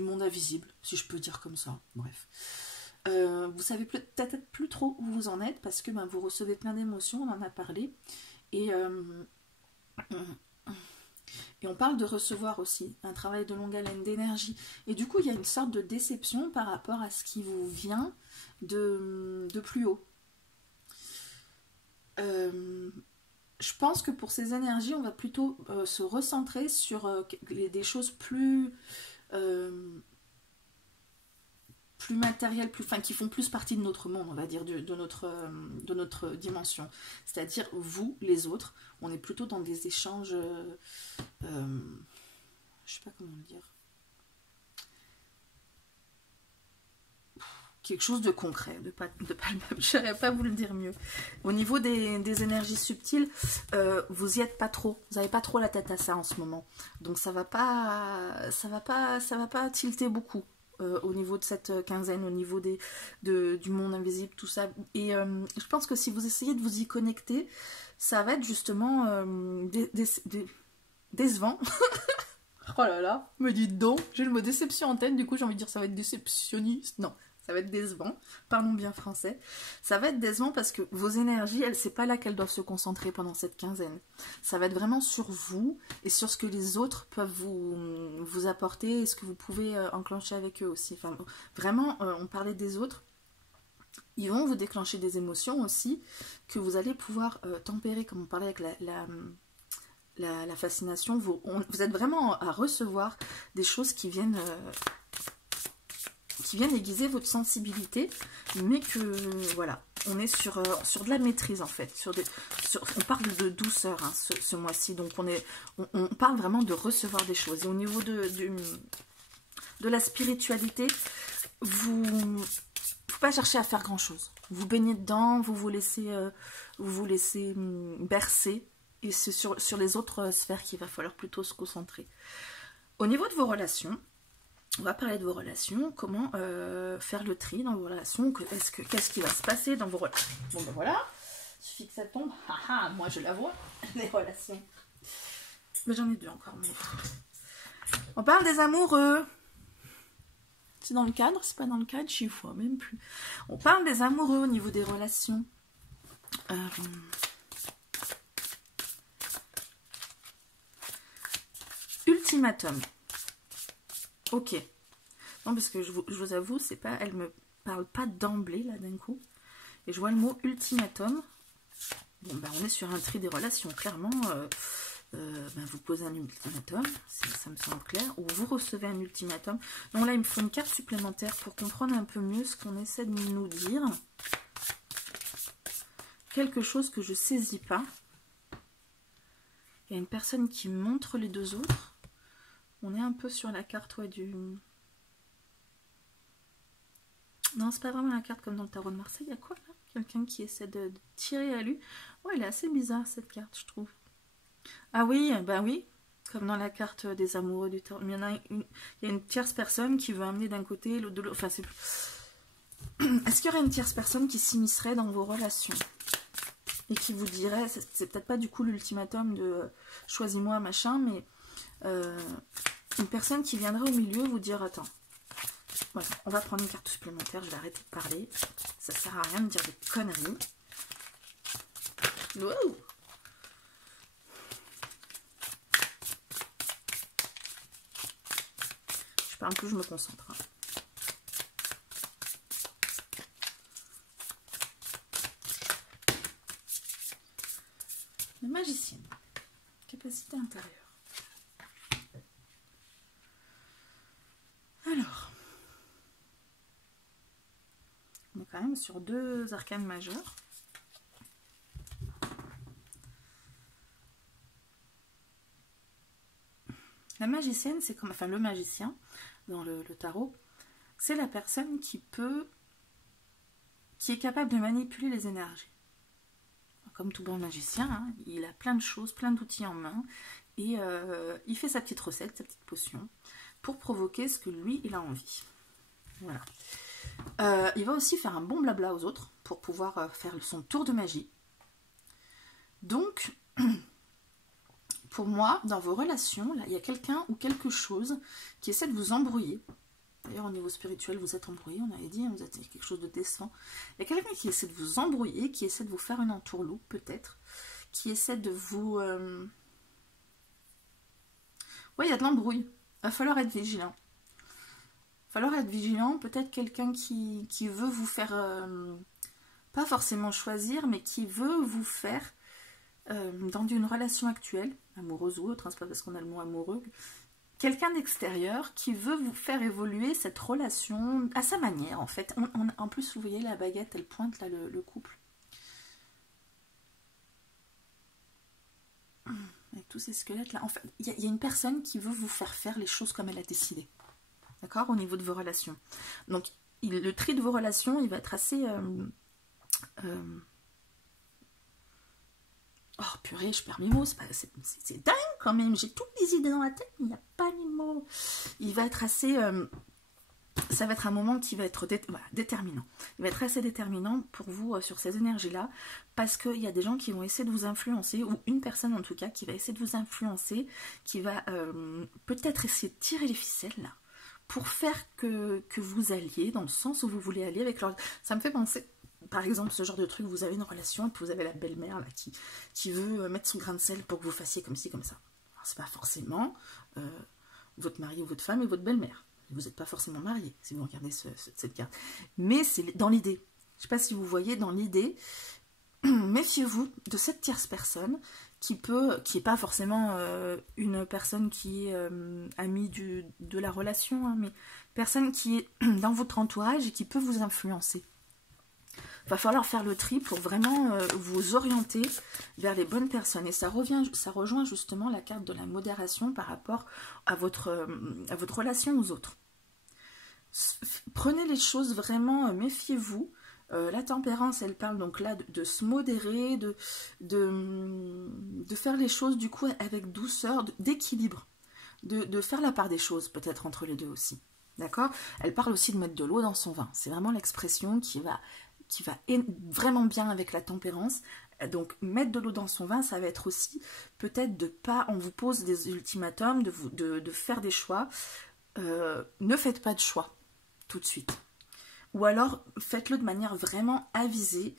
monde invisible, si je peux dire comme ça, bref. Vous savez peut-être plus trop où vous en êtes, parce que vous recevez plein d'émotions, on en a parlé, et on parle de recevoir aussi un travail de longue haleine, d'énergie. Et du coup, il y a une sorte de déception par rapport à ce qui vous vient de plus haut. Je pense que pour ces énergies, on va plutôt se recentrer sur des choses plus plus matériels, enfin, qui font plus partie de notre monde, on va dire, de notre dimension. C'est-à-dire, vous, les autres, on est plutôt dans des échanges, je sais pas comment le dire, quelque chose de concret, de palpable, je ne saurais pas vous le dire mieux. Au niveau des énergies subtiles, vous y êtes pas trop, vous n'avez pas trop la tête à ça en ce moment. Donc ça va pas tilter beaucoup au niveau de cette quinzaine, au niveau du monde invisible, tout ça. Et je pense que si vous essayez de vous y connecter, ça va être justement décevant. Oh là là, me dites donc, j'ai le mot déception en tête, du coup j'ai envie de dire ça va être déceptionniste. Non. Ça va être décevant, parlons bien français. Ça va être décevant parce que vos énergies, c'est pas là qu'elles doivent se concentrer pendant cette quinzaine. Ça va être vraiment sur vous et sur ce que les autres peuvent vous apporter et ce que vous pouvez enclencher avec eux aussi. Enfin, vraiment, on parlait des autres. Ils vont vous déclencher des émotions aussi que vous allez pouvoir tempérer, comme on parlait avec la fascination. Vous êtes vraiment à recevoir des choses qui viennent aiguiser votre sensibilité, mais que voilà, on est sur de la maîtrise en fait, on parle de douceur hein, ce mois-ci, donc on parle vraiment de recevoir des choses. Et au niveau de la spiritualité, faut pas chercher à faire grand chose, vous baignez dedans, vous vous laissez bercer, et c'est sur les autres sphères qu'il va falloir plutôt se concentrer. Au niveau de vos relations, on va parler de vos relations, comment faire le tri dans vos relations, qu'est-ce qui va se passer dans vos relations. Bon ben voilà, il suffit que ça tombe. Ah, moi je la vois, les relations. Mais j'en ai deux encore. Mais... On parle des amoureux. C'est dans le cadre, c'est pas dans le cadre, j'y vois même plus. On parle des amoureux au niveau des relations. Ultimatum. Ok. Non, parce que je vous avoue, c'est pas, elle me parle pas d'emblée, là, d'un coup. Et je vois le mot ultimatum. Bon, ben, on est sur un tri des relations. Clairement, ben, vous posez un ultimatum, ça me semble clair. Ou vous recevez un ultimatum. Donc là, il me faut une carte supplémentaire pour comprendre un peu mieux ce qu'on essaie de nous dire. Quelque chose que je saisis pas. Il y a une personne qui montre les deux autres. On est un peu sur la carte du... Non, c'est pas vraiment la carte comme dans le tarot de Marseille. Il y a quoi là? Quelqu'un qui essaie de tirer à lui. Ouais, elle est assez bizarre cette carte, je trouve. Ah oui, bah oui. Comme dans la carte des amoureux du tarot. Il y a une tierce personne qui veut amener d'un côté, l'autre de l'autre. Enfin, c'est... Est-ce qu'il y aurait une tierce personne qui s'immiscerait dans vos relations? Et qui vous dirait, c'est peut-être pas du coup l'ultimatum de choisis-moi, machin, mais... une personne qui viendrait au milieu vous dire attends, voilà, on va prendre une carte supplémentaire, je vais arrêter de parler, ça sert à rien de dire des conneries. Wow. Je parle plus, je me concentre. La magicienne, capacité intérieure. Alors, on est quand même sur deux arcanes majeures. La magicienne, c'est comme, enfin le magicien dans le tarot, c'est la personne qui est capable de manipuler les énergies. Comme tout bon magicien, hein, il a plein de choses, plein d'outils en main, et il fait sa petite recette, sa petite potion, pour provoquer ce que lui, il a envie. Voilà. Il va aussi faire un bon blabla aux autres, pour pouvoir faire son tour de magie. Donc, pour moi, dans vos relations, là, il y a quelqu'un ou quelque chose qui essaie de vous embrouiller. D'ailleurs, au niveau spirituel, vous êtes embrouillé, on avait dit, vous êtes quelque chose de décevant. Il y a quelqu'un qui essaie de vous embrouiller, qui essaie de vous faire une entourloupe, peut-être, qui essaie de vous... Oui, il y a de l'embrouille. Il va falloir être vigilant. Il va falloir être vigilant. Peut-être quelqu'un qui veut vous faire... pas forcément choisir, mais qui veut vous faire... dans une relation actuelle, amoureuse ou autre, hein, c'est pas parce qu'on a le mot amoureux, quelqu'un d'extérieur qui veut vous faire évoluer cette relation à sa manière, en fait. En plus, vous voyez, la baguette, elle pointe là le couple. Avec tous ces squelettes là. En fait, il y a une personne qui veut vous faire les choses comme elle a décidé. D'accord? Au niveau de vos relations. Donc, le tri de vos relations, il va être assez... Oh purée, je perds mes mots, c'est dingue quand même, j'ai toutes les idées dans la tête, mais il n'y a pas les mots. Il va être assez... ça va être un moment qui va être voilà, déterminant. Il va être assez déterminant pour vous sur ces énergies-là, parce qu'il y a des gens qui vont essayer de vous influencer, ou une personne en tout cas qui va essayer de vous influencer, qui va peut-être essayer de tirer les ficelles là, pour faire que vous alliez dans le sens où vous voulez aller avec leur... Ça me fait penser... Par exemple, ce genre de truc, vous avez une relation et puis vous avez la belle-mère là qui veut mettre son grain de sel pour que vous fassiez comme ci, comme ça. C'est pas forcément votre mari ou votre femme et votre belle-mère. Vous n'êtes pas forcément marié si vous regardez cette carte. Mais c'est dans l'idée. Je ne sais pas si vous voyez dans l'idée. Méfiez-vous de cette tierce personne qui est pas forcément une personne qui est amie de la relation, hein, mais personne qui est dans votre entourage et qui peut vous influencer. Il va falloir faire le tri pour vraiment vous orienter vers les bonnes personnes. Et ça rejoint justement la carte de la modération par rapport à votre relation aux autres. Prenez les choses vraiment, méfiez-vous. La tempérance, elle parle donc là de se modérer, de faire les choses du coup avec douceur, d'équilibre. De faire la part des choses peut-être entre les deux aussi. D'accord? Elle parle aussi de mettre de l'eau dans son vin. C'est vraiment l'expression qui va vraiment bien avec la tempérance. Donc mettre de l'eau dans son vin, ça va être aussi peut-être de pas, on vous pose des ultimatums, de faire des choix. Ne faites pas de choix tout de suite. Ou alors faites-le de manière vraiment avisée,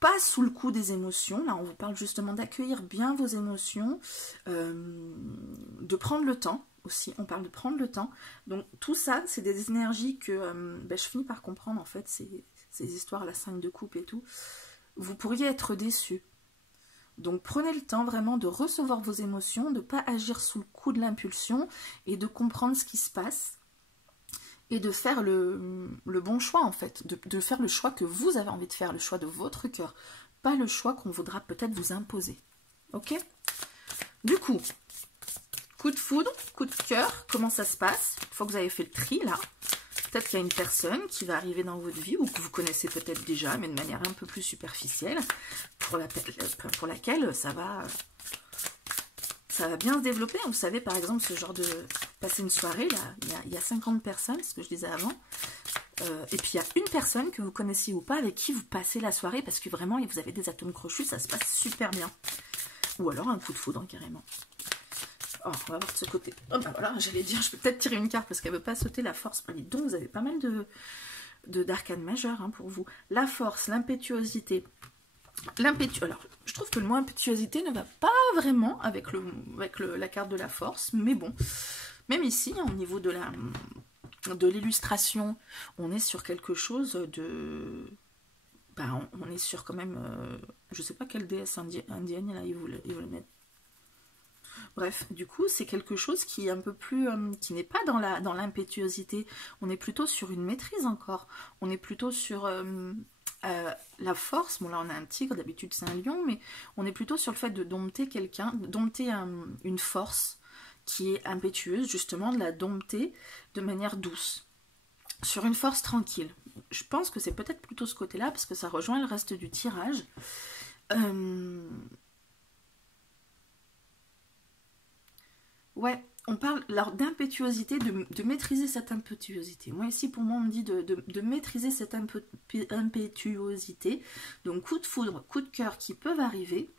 pas sous le coup des émotions. Là on vous parle justement d'accueillir bien vos émotions, de prendre le temps aussi, on parle de prendre le temps. Donc tout ça, c'est des énergies que je finis par comprendre en fait, ces histoires, la 5 de coupe et tout, vous pourriez être déçu. Donc prenez le temps vraiment de recevoir vos émotions, de ne pas agir sous le coup de l'impulsion et de comprendre ce qui se passe et de faire le bon choix en fait, de faire le choix que vous avez envie de faire, le choix de votre cœur, pas le choix qu'on voudra peut-être vous imposer. Ok? Du coup, coup de foudre, coup de cœur, comment ça se passe? Une fois que vous avez fait le tri là, peut-être qu'il y a une personne qui va arriver dans votre vie ou que vous connaissez peut-être déjà, mais de manière un peu plus superficielle, pour laquelle ça va bien se développer. Vous savez, par exemple, ce genre de... Passer une soirée, là, il y a 50 personnes, ce que je disais avant, et puis il y a une personne que vous connaissez ou pas, avec qui vous passez la soirée, parce que vraiment, vous avez des atomes crochus, ça se passe super bien. Ou alors un coup de foudre, carrément. Oh, on va voir de ce côté. Oh, bah voilà, j'allais dire, je peux peut-être tirer une carte parce qu'elle ne veut pas sauter la force. Bah, donc, vous avez pas mal d'arcanes majeures hein, pour vous. La force, l'impétuosité. Alors, je trouve que le mot impétuosité ne va pas vraiment avec la carte de la force, mais bon. Même ici, au niveau de l'illustration, on est sur quelque chose de... Bah, on est sur quand même... je sais pas quelle déesse indienne, là, ils voulaient mettre. Bref, du coup, c'est quelque chose qui est un peu plus... qui n'est pas dans l'impétuosité. On est plutôt sur une maîtrise encore. On est plutôt sur la force. Bon, là, on a un tigre, d'habitude, c'est un lion, mais on est plutôt sur le fait de dompter quelqu'un, dompter une force qui est impétueuse, justement, de la dompter de manière douce. Sur une force tranquille. Je pense que c'est peut-être plutôt ce côté-là, parce que ça rejoint le reste du tirage. Ouais, on parle d'impétuosité, de maîtriser cette impétuosité. Moi ici, pour moi, on me dit de maîtriser cette impétuosité. Donc coup de foudre, coup de cœur qui peuvent arriver.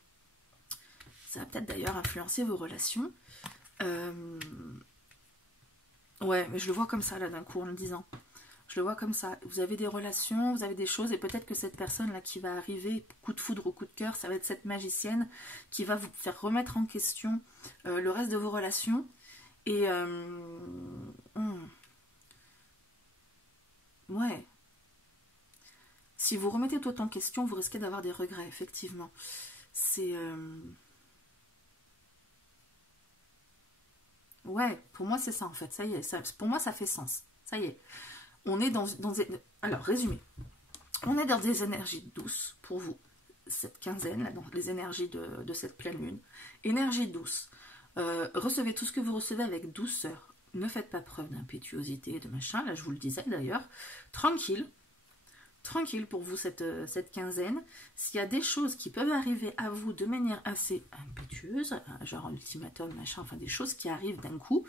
Ça va peut-être d'ailleurs influencer vos relations. Ouais, mais je le vois comme ça là d'un coup en le disant. Je le vois comme ça. Vous avez des relations, vous avez des choses, et peut-être que cette personne-là qui va arriver, coup de foudre ou coup de cœur, ça va être cette magicienne qui va vous faire remettre en question le reste de vos relations. Et ouais. Si vous remettez tout en question, vous risquez d'avoir des regrets, effectivement. C'est... Ouais, pour moi c'est ça en fait, ça y est, ça, pour moi ça fait sens, ça y est. On est alors résumé, on est dans des énergies douces pour vous, cette quinzaine, là, dans les énergies de cette pleine lune. Énergie douce, recevez tout ce que vous recevez avec douceur, ne faites pas preuve d'impétuosité, de machin, là je vous le disais d'ailleurs, tranquille pour vous cette quinzaine. S'il y a des choses qui peuvent arriver à vous de manière assez impétueuse, genre un ultimatum, machin, enfin des choses qui arrivent d'un coup,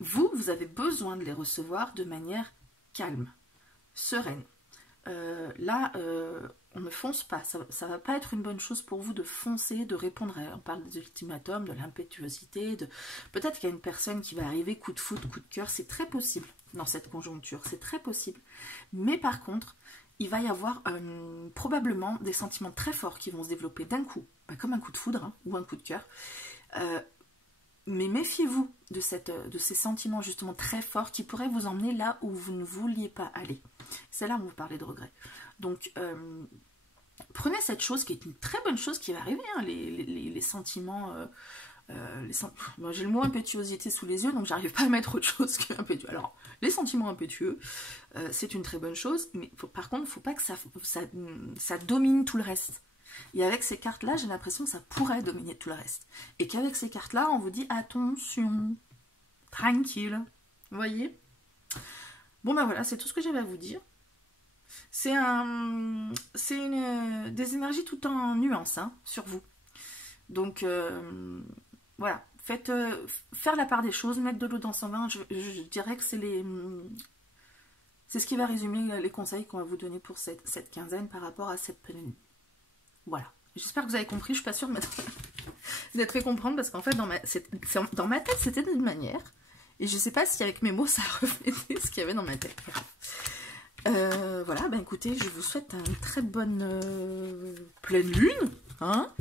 vous avez besoin de les recevoir de manière calme, sereine. On ne fonce pas, ça va pas être une bonne chose pour vous de foncer, de répondre on parle des ultimatums, de l'impétuosité, peut-être qu'il y a une personne qui va arriver coup de foudre, coup de cœur, c'est très possible dans cette conjoncture, c'est très possible. Mais par contre, il va y avoir probablement des sentiments très forts qui vont se développer d'un coup, comme un coup de foudre hein, ou un coup de cœur. Mais méfiez-vous de ces sentiments justement très forts qui pourraient vous emmener là où vous ne vouliez pas aller. C'est là où vous parlez de regret. Donc, prenez cette chose qui est une très bonne chose qui va arriver, hein, les sentiments... Bon, j'ai le mot impétuosité sous les yeux, donc j'arrive pas à mettre autre chose que impétueux. Alors, les sentiments impétueux, c'est une très bonne chose, mais par contre, il ne faut pas que ça domine tout le reste. Et avec ces cartes-là, j'ai l'impression que ça pourrait dominer tout le reste. Et qu'avec ces cartes-là, on vous dit attention, tranquille. Vous voyez? Bon ben voilà, c'est tout ce que j'avais à vous dire. C'est des énergies tout en nuances hein, sur vous. Donc voilà, faites faire la part des choses, mettre de l'eau dans son vin. Je dirais que c'est ce qui va résumer les conseils qu'on va vous donner pour cette quinzaine par rapport à cette pleine lune. Voilà. J'espère que vous avez compris. Je suis pas sûre d'être fait comprendre parce qu'en fait dans ma tête c'était d'une manière et je sais pas si avec mes mots ça reflétait ce qu'il y avait dans ma tête. Voilà, ben écoutez, je vous souhaite une très bonne pleine lune. Hein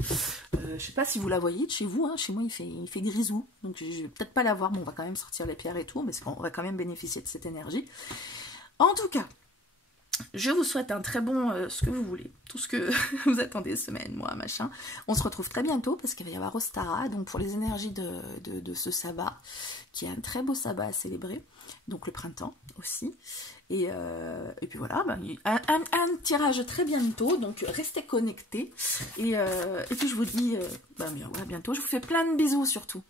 je sais pas si vous la voyez de chez vous, hein. Chez moi il fait grisou, donc je vais peut-être pas la voir, mais on va quand même sortir les pierres et tout, parce qu'on va quand même bénéficier de cette énergie. En tout cas, je vous souhaite un très bon ce que vous voulez, tout ce que vous attendez, semaine, mois, machin. On se retrouve très bientôt parce qu'il va y avoir Ostara, donc pour les énergies de ce sabbat, qui est un très beau sabbat à célébrer, donc le printemps aussi. Et puis voilà, un tirage très bientôt, donc restez connectés. Et puis je vous dis à bientôt, je vous fais plein de bisous surtout.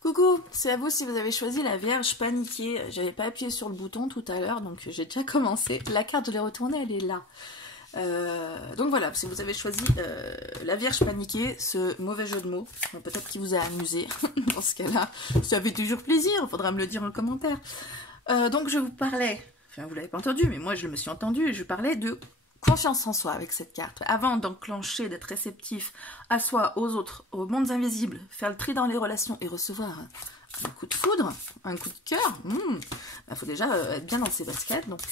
Coucou, c'est à vous si vous avez choisi la Vierge paniquée. J'avais pas appuyé sur le bouton tout à l'heure, donc j'ai déjà commencé. La carte, je l'ai retournée, elle est là. Donc voilà, si vous avez choisi la Vierge paniquée, ce mauvais jeu de mots, peut-être qu'il vous a amusé. Dans ce cas-là, ça fait toujours plaisir, il faudra me le dire en commentaire. Donc je vous parlais, enfin vous l'avez pas entendu, mais moi je me suis entendue, je parlais de confiance en soi avec cette carte. Avant d'enclencher, d'être réceptif à soi, aux autres, aux mondes invisibles, faire le tri dans les relations et recevoir un coup de foudre, un coup de cœur, faut déjà être bien dans ses baskets. Donc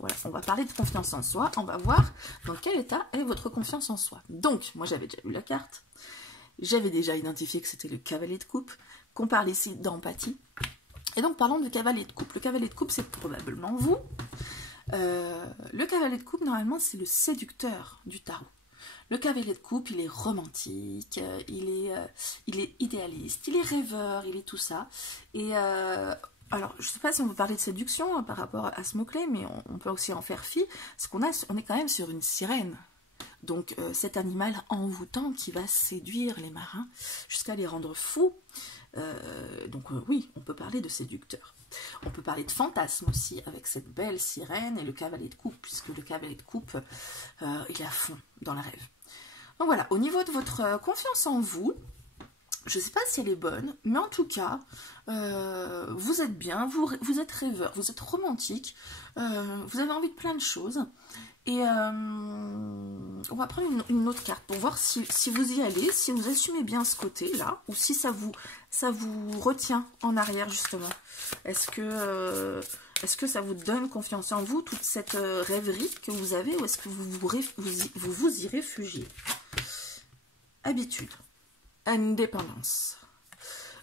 voilà, on va parler de confiance en soi, on va voir dans quel état est votre confiance en soi. Donc, moi j'avais déjà lu la carte, j'avais déjà identifié que c'était le cavalier de coupe, qu'on parle ici d'empathie. Et donc parlons de cavalier de coupe. Le cavalier de coupe, c'est probablement vous. Le cavalier de coupe, normalement, c'est le séducteur du tarot. Le cavalier de coupe, il est romantique, il est idéaliste, il est rêveur, il est tout ça. Et alors, je ne sais pas si on peut parler de séduction hein, par rapport à ce mot-clé, mais on peut aussi en faire fi, parce on est quand même sur une sirène. Donc cet animal envoûtant qui va séduire les marins jusqu'à les rendre fous. Oui, on peut parler de séducteur. On peut parler de fantasme aussi avec cette belle sirène et le cavalier de coupe, puisque le cavalier de coupe, il est à fond dans la rêve. Donc voilà, au niveau de votre confiance en vous, je ne sais pas si elle est bonne, mais en tout cas, vous êtes bien, vous êtes rêveur, vous êtes romantique, vous avez envie de plein de choses. Et on va prendre une autre carte pour voir si vous y allez, si vous assumez bien ce côté-là, ou si ça vous retient en arrière, justement. Est-ce que ça vous donne confiance en vous, toute cette rêverie que vous avez, ou est-ce que vous y réfugiez? Habitude. Indépendance.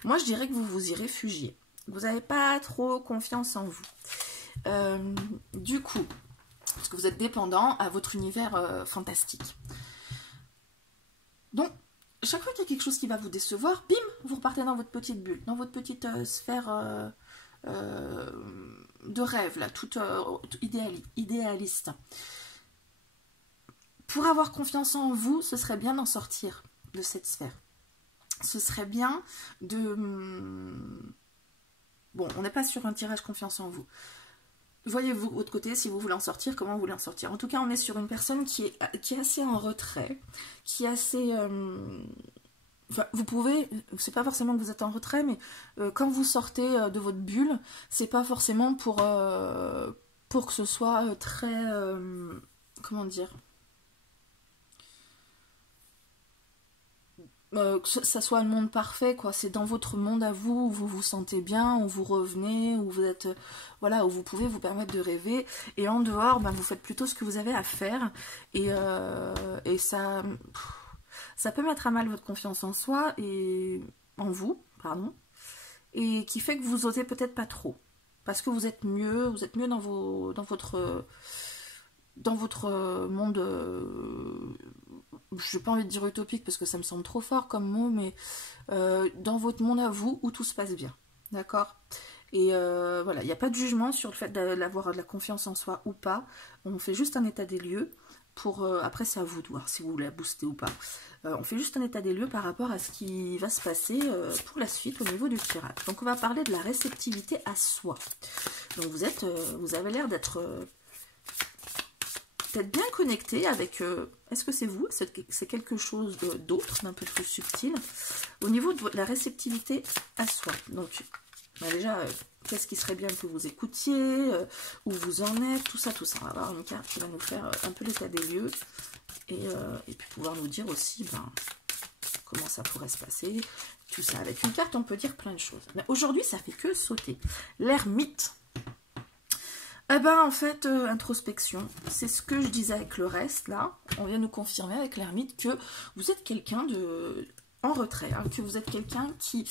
Moi, je dirais que vous vous y réfugiez. Vous n'avez pas trop confiance en vous. Du coup, parce que vous êtes dépendant à votre univers fantastique. Donc, chaque fois qu'il y a quelque chose qui va vous décevoir, bim, vous repartez dans votre petite bulle, dans votre petite sphère de rêve, là, toute idéaliste. Pour avoir confiance en vous, ce serait bien d'en sortir de cette sphère. Ce serait bien de... Bon, on n'est pas sur un tirage confiance en vous. Voyez-vous de votre côté, si vous voulez en sortir, comment vous voulez en sortir. En tout cas, on est sur une personne qui est assez en retrait, qui est assez... Enfin, vous pouvez, c'est pas forcément que vous êtes en retrait, mais quand vous sortez de votre bulle, c'est pas forcément pour que ce soit très... comment dire, que ça soit le monde parfait, quoi. C'est dans votre monde à vous, où vous vous sentez bien, où vous revenez, où vous êtes, voilà, où vous pouvez vous permettre de rêver. Et en dehors, ben, vous faites plutôt ce que vous avez à faire. Et ça peut mettre à mal votre confiance en soi et en vous, pardon, et qui fait que vous osez peut-être pas trop, parce que vous êtes mieux dans votre monde. Je n'ai pas envie de dire utopique parce que ça me semble trop fort comme mot, mais dans votre monde à vous où tout se passe bien, d'accord? Et voilà, il n'y a pas de jugement sur le fait d'avoir de la confiance en soi ou pas. On fait juste un état des lieux pour... après, c'est à vous de voir si vous voulez la booster ou pas. On fait juste un état des lieux par rapport à ce qui va se passer pour la suite au niveau du tirage. Donc, on va parler de la réceptivité à soi. Donc, vous avez l'air d'être... peut-être bien connecté avec... est-ce que c'est vous? C'est quelque chose d'autre, d'un peu plus subtil. Au niveau de la réceptivité à soi. Donc, bah déjà, qu'est-ce qui serait bien que vous écoutiez, où vous en êtes, tout ça, tout ça. On va avoir une carte qui va nous faire un peu l'état des lieux. Et puis pouvoir nous dire aussi comment ça pourrait se passer. Tout ça. Avec une carte, on peut dire plein de choses. Mais aujourd'hui, ça fait que sauter. L'ermite. Eh ben, en fait, introspection, c'est ce que je disais avec le reste, là. On vient nous confirmer avec l'ermite que vous êtes quelqu'un en retrait, hein, que vous êtes quelqu'un qui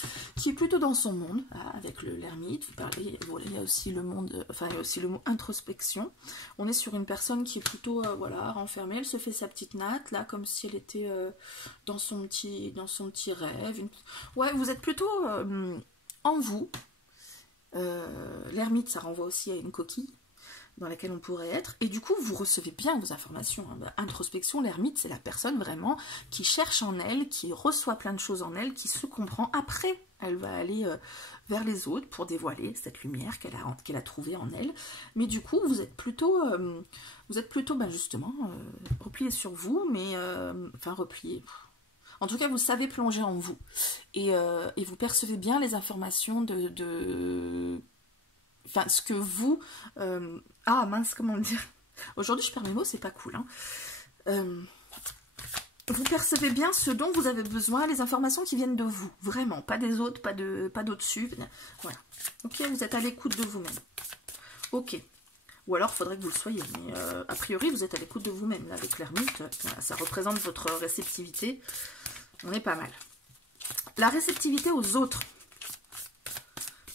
est plutôt dans son monde, là, avec l'ermite. Vous parlez, voilà, il y a aussi le monde, enfin, il y a aussi le mot introspection. On est sur une personne qui est plutôt, voilà, renfermée. Elle se fait sa petite natte, là, comme si elle était dans son petit rêve. Ouais, vous êtes plutôt en vous. L'ermite, ça renvoie aussi à une coquille dans laquelle on pourrait être, et du coup vous recevez bien vos informations. Introspection, l'ermite, c'est la personne vraiment qui cherche en elle, qui reçoit plein de choses en elle, qui se comprend. Après, elle va aller vers les autres pour dévoiler cette lumière qu'elle a trouvée en elle. Mais du coup, vous êtes plutôt ben justement, replié sur vous, mais enfin replié. En tout cas, vous savez plonger en vous, et vous percevez bien les informations enfin, ce que vous... ah mince, comment dire? Aujourd'hui, je perds mes mots, c'est pas cool. Hein. Vous percevez bien ce dont vous avez besoin, les informations qui viennent de vous. Vraiment, pas des autres, pas d'au-dessus. Voilà. Ok, vous êtes à l'écoute de vous-même. Ok. Ou alors, il faudrait que vous le soyez. Mais a priori, vous êtes à l'écoute de vous-même. Là, avec l'ermite, voilà, ça représente votre réceptivité. On est pas mal. La réceptivité aux autres.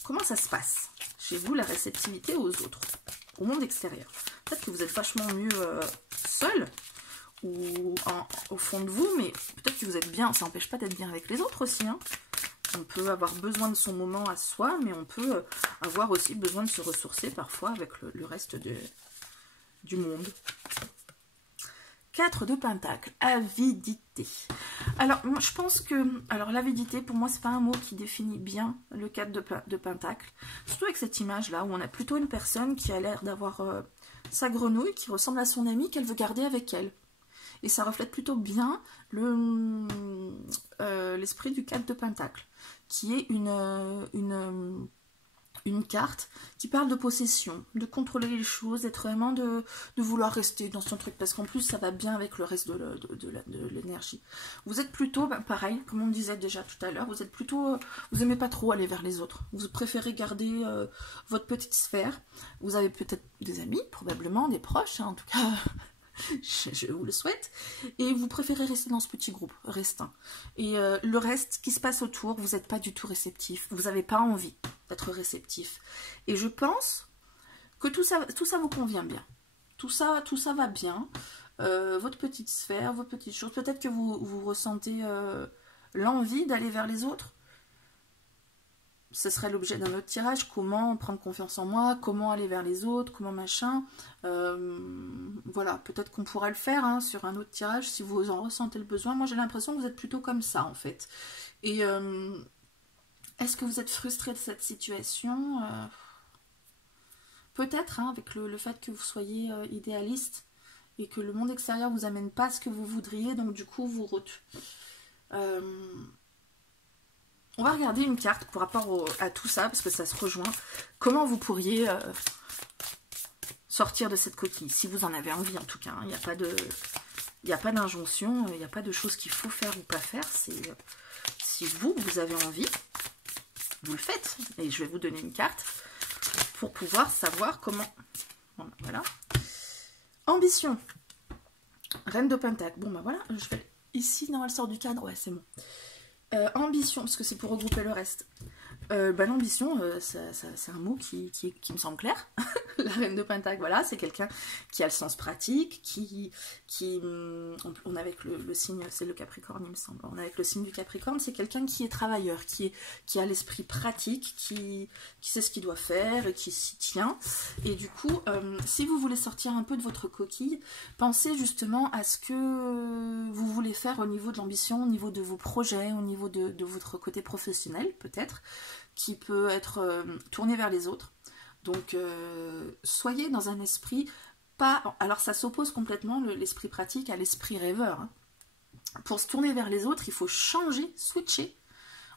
Comment ça se passe chez vous, la réceptivité aux autres, au monde extérieur? Peut-être que vous êtes vachement mieux seul ou au fond de vous, mais peut-être que vous êtes bien. Ça n'empêche pas d'être bien avec les autres aussi. Hein. On peut avoir besoin de son moment à soi, mais on peut avoir aussi besoin de se ressourcer parfois avec le reste du monde. 4 de Pentacle, avidité. Alors, moi, je pense que... Alors, l'avidité, pour moi, c'est pas un mot qui définit bien le 4 de Pentacle. Surtout avec cette image-là, où on a plutôt une personne qui a l'air d'avoir sa grenouille, qui ressemble à son amie, qu'elle veut garder avec elle. Et ça reflète plutôt bien l'esprit du 4 de Pentacle, qui est une carte qui parle de possession, de contrôler les choses, d'être vraiment de vouloir rester dans son truc, parce qu'en plus ça va bien avec le reste de l'énergie. Vous êtes plutôt, ben, pareil, comme on disait déjà tout à l'heure, vous êtes plutôt, vous aimez pas trop aller vers les autres, vous préférez garder votre petite sphère. Vous avez peut-être des amis, probablement des proches, hein, en tout cas je vous le souhaite, et vous préférez rester dans ce petit groupe restreint. Et le reste qui se passe autour, vous n'êtes pas du tout réceptif, vous n'avez pas envie d'être réceptif. Et je pense que tout ça vous convient bien. Tout ça va bien. Votre petite sphère, vos petites choses. Peut-être que vous ressentez l'envie d'aller vers les autres. Ce serait l'objet d'un autre tirage, comment prendre confiance en moi, comment aller vers les autres, comment machin. Voilà, peut-être qu'on pourra le faire hein, sur un autre tirage si vous en ressentez le besoin. Moi j'ai l'impression que vous êtes plutôt comme ça en fait. Et est-ce que vous êtes frustré de cette situation? Peut-être, hein, avec le fait que vous soyez idéaliste et que le monde extérieur vous amène pas ce que vous voudriez, donc du coup vous on va regarder une carte par rapport à tout ça, parce que ça se rejoint. Comment vous pourriez sortir de cette coquille, si vous en avez envie en tout cas. Il n'y a pas d'injonction, il n'y a pas de choses qu'il faut faire ou pas faire. C'est si vous avez envie, vous le faites. Et je vais vous donner une carte pour pouvoir savoir comment. Voilà. Ambition. Reine de Pentacle. Bon, ben voilà, je vais ici, non, elle sort du cadre. Ouais, c'est bon. Ambition, parce que c'est pour regrouper le reste. L'ambition, c'est un mot qui me semble clair. La reine de Pentacle, voilà, c'est quelqu'un qui a le sens pratique, on a avec le signe, c'est le Capricorne, il me semble. On a avec le signe du Capricorne, c'est quelqu'un qui est travailleur, qui a l'esprit pratique, qui sait ce qu'il doit faire et qui s'y tient. Et du coup, si vous voulez sortir un peu de votre coquille, pensez justement à ce que vous voulez faire au niveau de l'ambition, au niveau de vos projets, au niveau de votre côté professionnel, peut-être, qui peut être tourné vers les autres. Donc, soyez dans un esprit pas... Alors, ça s'oppose complètement, l'esprit pratique, à l'esprit rêveur. Hein. Pour se tourner vers les autres, il faut changer, switcher.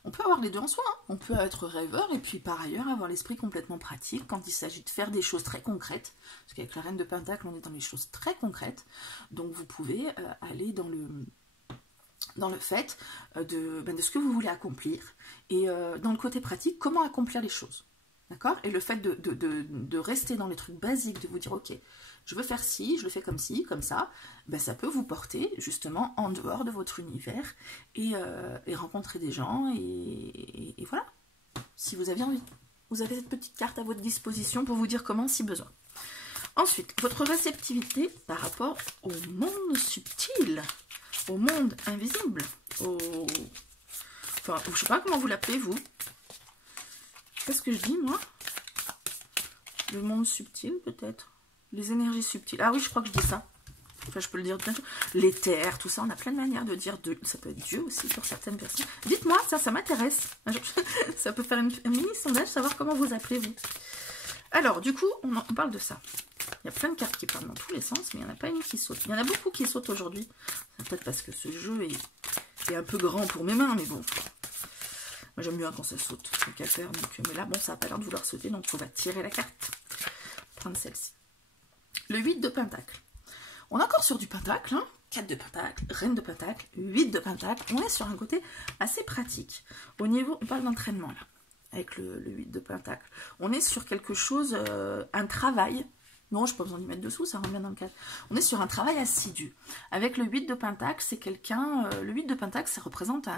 On peut avoir les deux en soi. Hein. On peut être rêveur et puis, par ailleurs, avoir l'esprit complètement pratique quand il s'agit de faire des choses très concrètes. Parce qu'avec la Reine de Pentacle, on est dans les choses très concrètes. Donc, vous pouvez aller dans le fait de ce que vous voulez accomplir. Et dans le côté pratique, comment accomplir les choses. D'accord? Et le fait de rester dans les trucs basiques, de vous dire, ok, je veux faire ci, je le fais comme ci, comme ça, ben, ça peut vous porter justement en dehors de votre univers et rencontrer des gens et voilà. Si vous avez envie, vous avez cette petite carte à votre disposition pour vous dire comment si besoin. Ensuite, votre réceptivité par rapport au monde subtil, au monde invisible, enfin, je sais pas comment vous l'appelez vous. Qu'est-ce que je dis, moi? Le monde subtil, peut-être. Les énergies subtiles. Ah oui, je crois que je dis ça. Enfin, je peux le dire de plein de choses. L'éther, tout ça. On a plein de manières de dire. Ça peut être Dieu aussi pour certaines personnes. Dites-moi, ça m'intéresse. Ça peut faire un mini sondage, savoir comment vous appelez, vous. Alors, du coup, on parle de ça. Il y a plein de cartes qui parlent dans tous les sens, mais il n'y en a pas une qui saute. Il y en a beaucoup qui sautent aujourd'hui. C'est peut-être parce que ce jeu est un peu grand pour mes mains, mais bon... Moi j'aime bien quand ça saute, donc à faire. Donc, mais là, bon, ça n'a pas l'air de vouloir sauter, donc on va tirer la carte. Prendre celle-ci. Le 8 de Pentacle. On est encore sur du Pentacle, hein. 4 de Pentacle, Reine de Pentacle, 8 de Pentacle. On est sur un côté assez pratique. Au niveau, on parle d'entraînement là, avec le 8 de Pentacle. On est sur quelque chose, un travail. Non, je n'ai pas besoin d'y mettre dessous, ça rentre bien dans le cadre. On est sur un travail assidu. Avec le 8 de Pentacle, c'est quelqu'un... le 8 de Pentacle, ça représente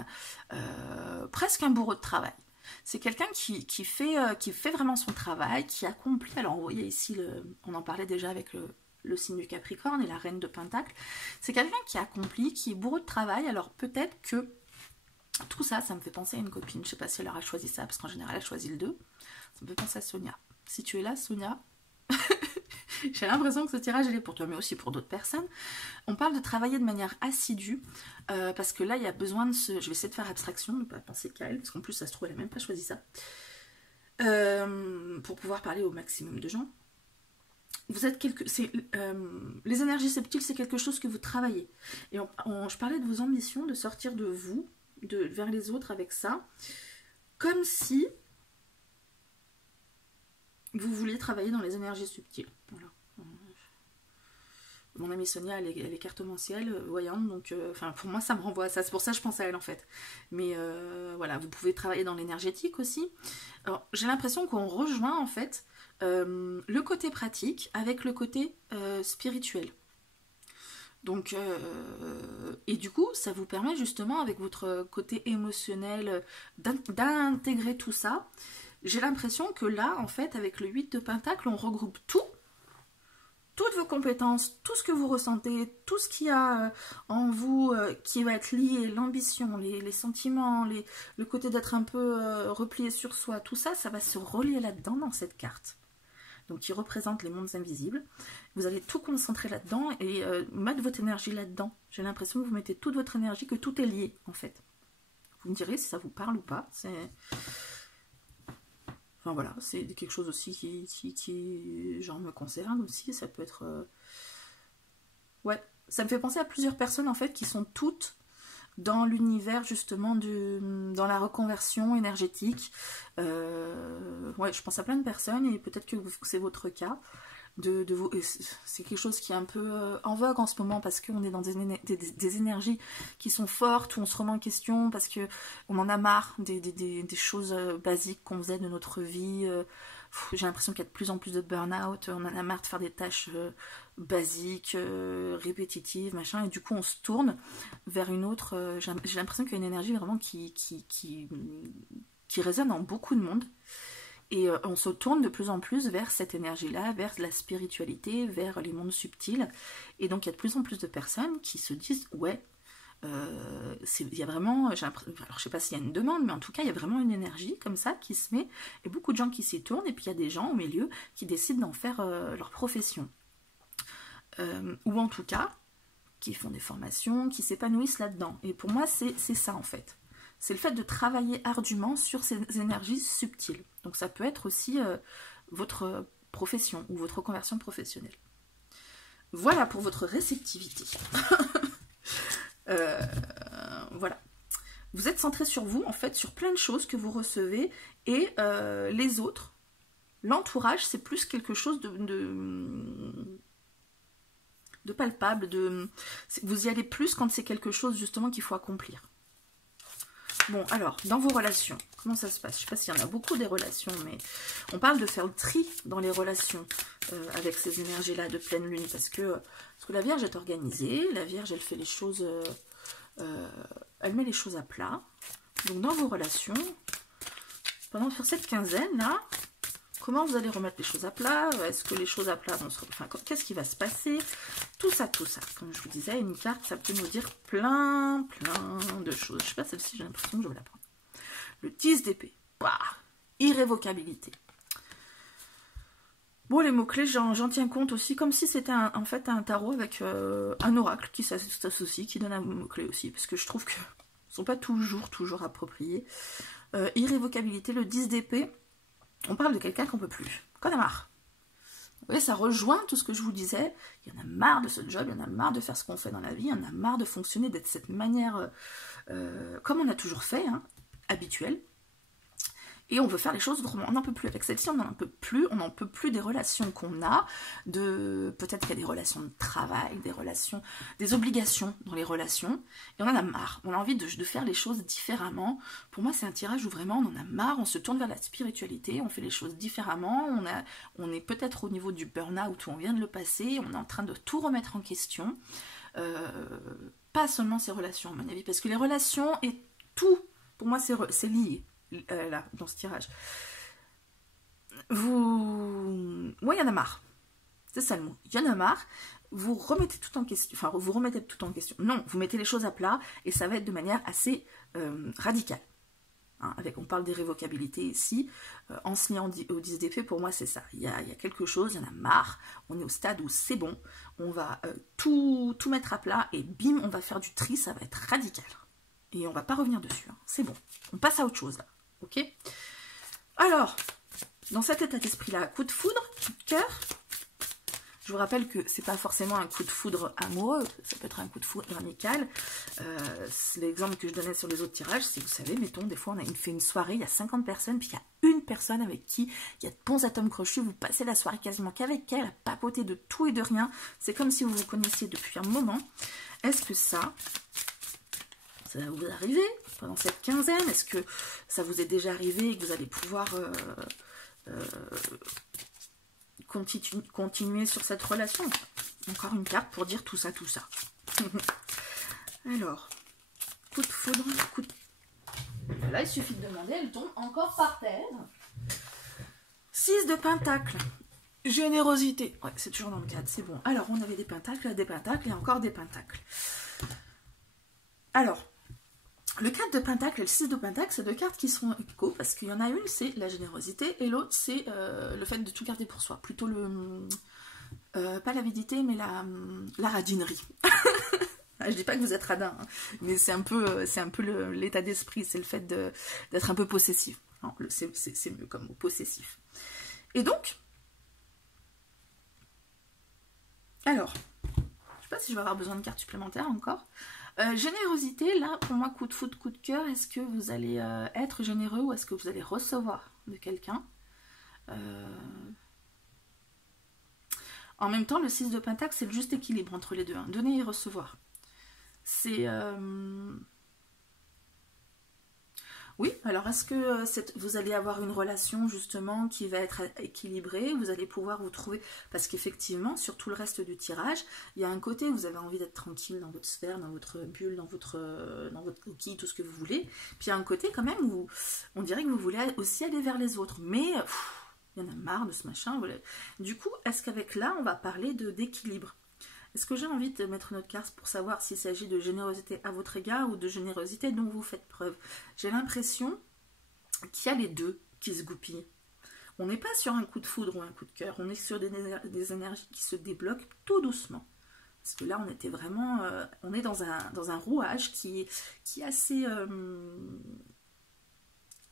presque un bourreau de travail. C'est quelqu'un qui fait vraiment son travail, qui accomplit... Alors, vous voyez ici, on en parlait déjà avec le signe du Capricorne et la Reine de Pentacle. C'est quelqu'un qui accomplit, qui est bourreau de travail. Alors, peut-être que tout ça, ça me fait penser à une copine. Je ne sais pas si elle aura choisi ça, parce qu'en général, elle choisit le 2. Ça me fait penser à Sonia. Si tu es là, Sonia... J'ai l'impression que ce tirage il est pour toi, mais aussi pour d'autres personnes. On parle de travailler de manière assidue, parce que là, il y a besoin de se... Je vais essayer de faire abstraction, ne pas penser qu'à elle, parce qu'en plus, ça se trouve, elle n'a même pas choisi ça. Pour pouvoir parler au maximum de gens. Vous êtes les énergies subtiles, c'est quelque chose que vous travaillez. Et je parlais de vos ambitions, de sortir de vous, vers les autres avec ça, comme si... vous vouliez travailler dans les énergies subtiles. Voilà. Mon amie Sonia, elle est cartomancielle, voyante, donc enfin, pour moi ça me renvoie à ça, c'est pour ça que je pense à elle en fait. Mais voilà, vous pouvez travailler dans l'énergétique aussi. Alors j'ai l'impression qu'on rejoint en fait le côté pratique avec le côté spirituel. Donc, et du coup, ça vous permet justement avec votre côté émotionnel d'intégrer tout ça. J'ai l'impression que là, en fait, avec le 8 de Pentacle, on regroupe tout toutes vos compétences, tout ce que vous ressentez, tout ce qu'il y a en vous qui va être lié, l'ambition, les sentiments, le côté d'être un peu replié sur soi, tout ça, ça va se relier là-dedans dans cette carte. Donc qui représente les mondes invisibles. Vous allez tout concentrer là-dedans et mettre votre énergie là-dedans. J'ai l'impression que vous mettez toute votre énergie, que tout est lié en fait. Vous me direz si ça vous parle ou pas. Enfin voilà, c'est quelque chose aussi qui genre me concerne aussi. Ça peut être... Ouais, ça me fait penser à plusieurs personnes en fait qui sont toutes dans l'univers justement dans la reconversion énergétique. Ouais, je pense à plein de personnes et peut-être que c'est votre cas. C'est quelque chose qui est un peu en vogue en ce moment parce qu'on est dans des énergies qui sont fortes, où on se remet en question parce qu'on en a marre des choses basiques qu'on faisait de notre vie. J'ai l'impression qu'il y a de plus en plus de burn-out, on en a marre de faire des tâches basiques, répétitives, machin, et du coup on se tourne vers une autre. J'ai l'impression qu'il y a une énergie vraiment qui résonne en beaucoup de monde. Et on se tourne de plus en plus vers cette énergie-là, vers la spiritualité, vers les mondes subtils. Et donc il y a de plus en plus de personnes qui se disent, ouais, il y a vraiment, alors je sais pas s'il y a une demande, mais en tout cas il y a vraiment une énergie comme ça qui se met, et beaucoup de gens qui s'y tournent, et puis il y a des gens au milieu qui décident d'en faire leur profession. Ou en tout cas, qui font des formations, qui s'épanouissent là-dedans. Et pour moi, c'est ça en fait. C'est le fait de travailler ardument sur ces énergies subtiles. Donc ça peut être aussi votre profession ou votre conversion professionnelle. Voilà pour votre réceptivité. Voilà. Vous êtes centré sur vous, en fait, sur plein de choses que vous recevez, et les autres, l'entourage, c'est plus quelque chose de palpable, vous y allez plus quand c'est quelque chose justement qu'il faut accomplir. Bon, alors, dans vos relations, comment ça se passe? Je ne sais pas s'il y en a beaucoup des relations, mais on parle de faire le tri dans les relations avec ces énergies-là de pleine lune, parce que la Vierge est organisée, la Vierge, elle fait les choses, elle met les choses à plat. Donc, dans vos relations, pendant cette quinzaine-là, comment vous allez remettre les choses à plat? Est-ce que les choses à plat vont se... Enfin, qu'est-ce qui va se passer? Tout ça. Comme je vous disais, une carte, ça peut nous dire plein de choses. Je sais pas, celle-ci, j'ai l'impression que je vais la prendre. Le 10 d'épée. Irrévocabilité. Bon, les mots-clés, j'en tiens compte aussi, comme si c'était en fait un tarot avec un oracle qui s'associe, qui donne un mot-clé aussi, parce que je trouve que ne sont pas toujours appropriés. Irrévocabilité, le 10 d'épée. On parle de quelqu'un qu'on peut plus, qu'on a marre. Vous voyez, ça rejoint tout ce que je vous disais. Il y en a marre de ce job, il y en a marre de faire ce qu'on fait dans la vie, il y en a marre de fonctionner, d'être de cette manière comme on a toujours fait, hein, habituelle. Et on veut faire les choses autrement. On n'en peut plus. Avec celle-ci, on n'en peut plus. On n'en peut plus des relations qu'on a. Peut-être qu'il y a des relations de travail, des obligations dans les relations. Et on en a marre. On a envie de faire les choses différemment. Pour moi, c'est un tirage où vraiment on en a marre. On se tourne vers la spiritualité. On fait les choses différemment. On est peut-être au niveau du burn-out où on vient de le passer. On est en train de tout remettre en question. Pas seulement ces relations, à mon avis. Parce que les relations et tout, pour moi, c'est lié. Là, dans ce tirage. Ouais, il y en a marre. C'est ça le mot. Il y en a marre. Vous remettez tout en question. Enfin, vous remettez tout en question. Non, vous mettez les choses à plat et ça va être de manière assez radicale. Hein, on parle d'irrévocabilité ici. En se liant au 10 d'épée, pour moi, c'est ça. Il y a quelque chose, il y en a marre. On est au stade où c'est bon. On va tout mettre à plat et bim, on va faire du tri. Ça va être radical. Et on va pas revenir dessus. Hein. C'est bon. On passe à autre chose là. Ok. Alors, dans cet état d'esprit-là, coup de foudre, coup de cœur. Je vous rappelle que c'est pas forcément un coup de foudre amoureux, ça peut être un coup de foudre amical. L'exemple que je donnais sur les autres tirages, c'est, vous savez, mettons, des fois on fait une soirée, il y a 50 personnes, puis il y a une personne avec qui il y a de bons atomes crochus, vous passez la soirée quasiment qu'avec elle, à papoter de tout et de rien. C'est comme si vous vous connaissiez depuis un moment. Est-ce que ça va vous arriver pendant cette quinzaine? Est-ce que ça vous est déjà arrivé et que vous allez pouvoir continuer sur cette relation? Encore une carte pour dire tout ça. Alors, coup de foudre, coup de... Là, il suffit de demander, elle tombe encore par terre. 6 de pentacle. Générosité. Ouais, c'est toujours dans le cadre, c'est bon. Alors, on avait des pentacles et encore des pentacles. Alors, le 4 de pentacle et le 6 de pentacle, c'est deux cartes qui sont égaux, parce qu'il y en a une, c'est la générosité, et l'autre, c'est le fait de tout garder pour soi. Plutôt le... pas l'avidité, mais la radinerie. Je dis pas que vous êtes radin, hein, mais c'est un peu l'état d'esprit, c'est le fait d'être un peu possessif. C'est mieux comme mot, possessif. Et donc, alors, je sais pas si je vais avoir besoin de cartes supplémentaires encore. Générosité, là, pour moi, coup de foudre, coup de cœur, est-ce que vous allez être généreux ou est-ce que vous allez recevoir de quelqu'un En même temps, le 6 de pentacle, c'est le juste équilibre entre les deux, hein, donner et recevoir. C'est... Oui, alors est-ce que vous allez avoir une relation justement qui va être équilibrée, vous allez pouvoir vous trouver, parce qu'effectivement, sur tout le reste du tirage, il y a un côté où vous avez envie d'être tranquille dans votre sphère, dans votre bulle, dans votre coquille, tout ce que vous voulez, puis il y a un côté quand même où on dirait que vous voulez aussi aller vers les autres, mais il y en a marre de ce machin. Voilà. Du coup, est-ce qu'avec là, on va parler d'équilibre? Est-ce que j'ai envie de mettre notre carte pour savoir s'il s'agit de générosité à votre égard ou de générosité dont vous faites preuve? J'ai l'impression qu'il y a les deux qui se goupillent. On n'est pas sur un coup de foudre ou un coup de cœur, on est sur des énergies qui se débloquent tout doucement. Parce que là, on était vraiment... on est dans un rouage qui est assez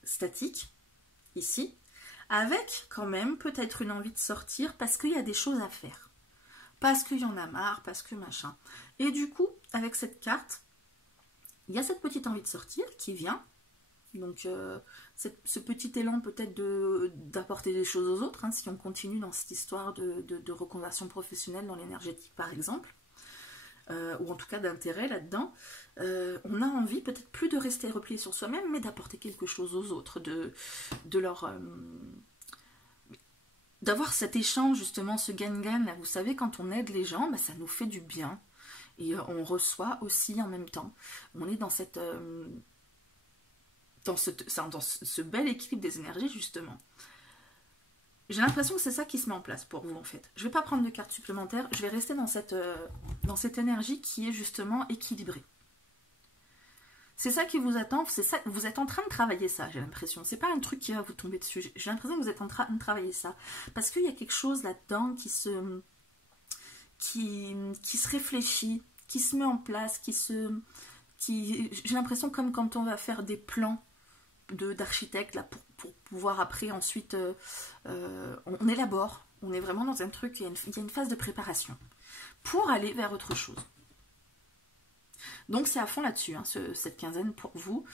statique, ici, avec quand même peut-être une envie de sortir parce qu'il y a des choses à faire. Parce qu'il y en a marre, parce que machin. Et du coup, avec cette carte, il y a cette petite envie de sortir qui vient. Donc, ce petit élan peut-être d'apporter des choses aux autres, hein, si on continue dans cette histoire de reconversion professionnelle dans l'énergétique, par exemple, ou en tout cas d'intérêt là-dedans. On a envie peut-être plus de rester replié sur soi-même, mais d'apporter quelque chose aux autres, de leur... d'avoir cet échange, justement, ce gagne-gagne, là, vous savez, quand on aide les gens, bah, ça nous fait du bien, et on reçoit aussi en même temps. On est dans cette... dans ce bel équilibre des énergies, justement. J'ai l'impression que c'est ça qui se met en place pour vous, en fait. Je ne vais pas prendre de cartes supplémentaires, je vais rester dans cette énergie qui est justement équilibrée. C'est ça qui vous attend, c'est ça, vous êtes en train de travailler ça, j'ai l'impression. C'est pas un truc qui va vous tomber dessus. J'ai l'impression que vous êtes en train de travailler ça. Parce qu'il y a quelque chose là-dedans qui se réfléchit, qui se met en place, j'ai l'impression comme quand on va faire des plans d'architecte là pour pouvoir après ensuite on élabore. On est vraiment dans un truc, il y a une phase de préparation pour aller vers autre chose. Donc c'est à fond là-dessus, hein, cette quinzaine pour vous.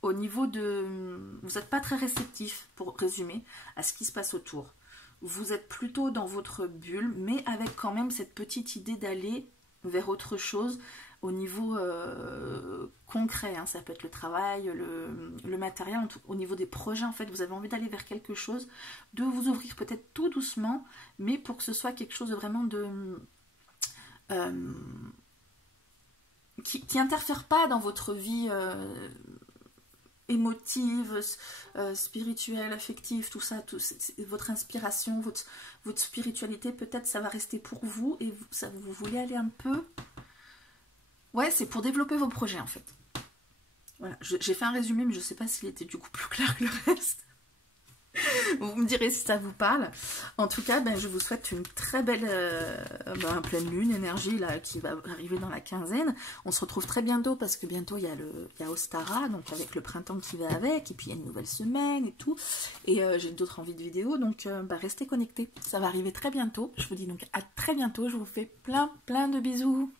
Au niveau de... Vous n'êtes pas très réceptif, pour résumer, à ce qui se passe autour. Vous êtes plutôt dans votre bulle, mais avec quand même cette petite idée d'aller vers autre chose au niveau concret. Hein. Ça peut être le travail, le matériel, au niveau des projets, en fait, vous avez envie d'aller vers quelque chose, de vous ouvrir peut-être tout doucement, mais pour que ce soit quelque chose de vraiment qui n'interfère pas dans votre vie émotive, spirituelle, affective, tout ça, votre inspiration, votre spiritualité, peut-être ça va rester pour vous et vous voulez aller un peu... Ouais, c'est pour développer vos projets en fait. Voilà, j'ai fait un résumé, mais je ne sais pas s'il était du coup plus clair que le reste. Vous me direz si ça vous parle. En tout cas, je vous souhaite une très belle pleine lune, énergie là, qui va arriver dans la quinzaine. On se retrouve très bientôt parce que bientôt il y a Ostara, donc avec le printemps qui va avec, et puis il y a une nouvelle semaine et tout. Et j'ai d'autres envies de vidéos, donc restez connectés. Ça va arriver très bientôt. Je vous dis donc à très bientôt. Je vous fais plein de bisous.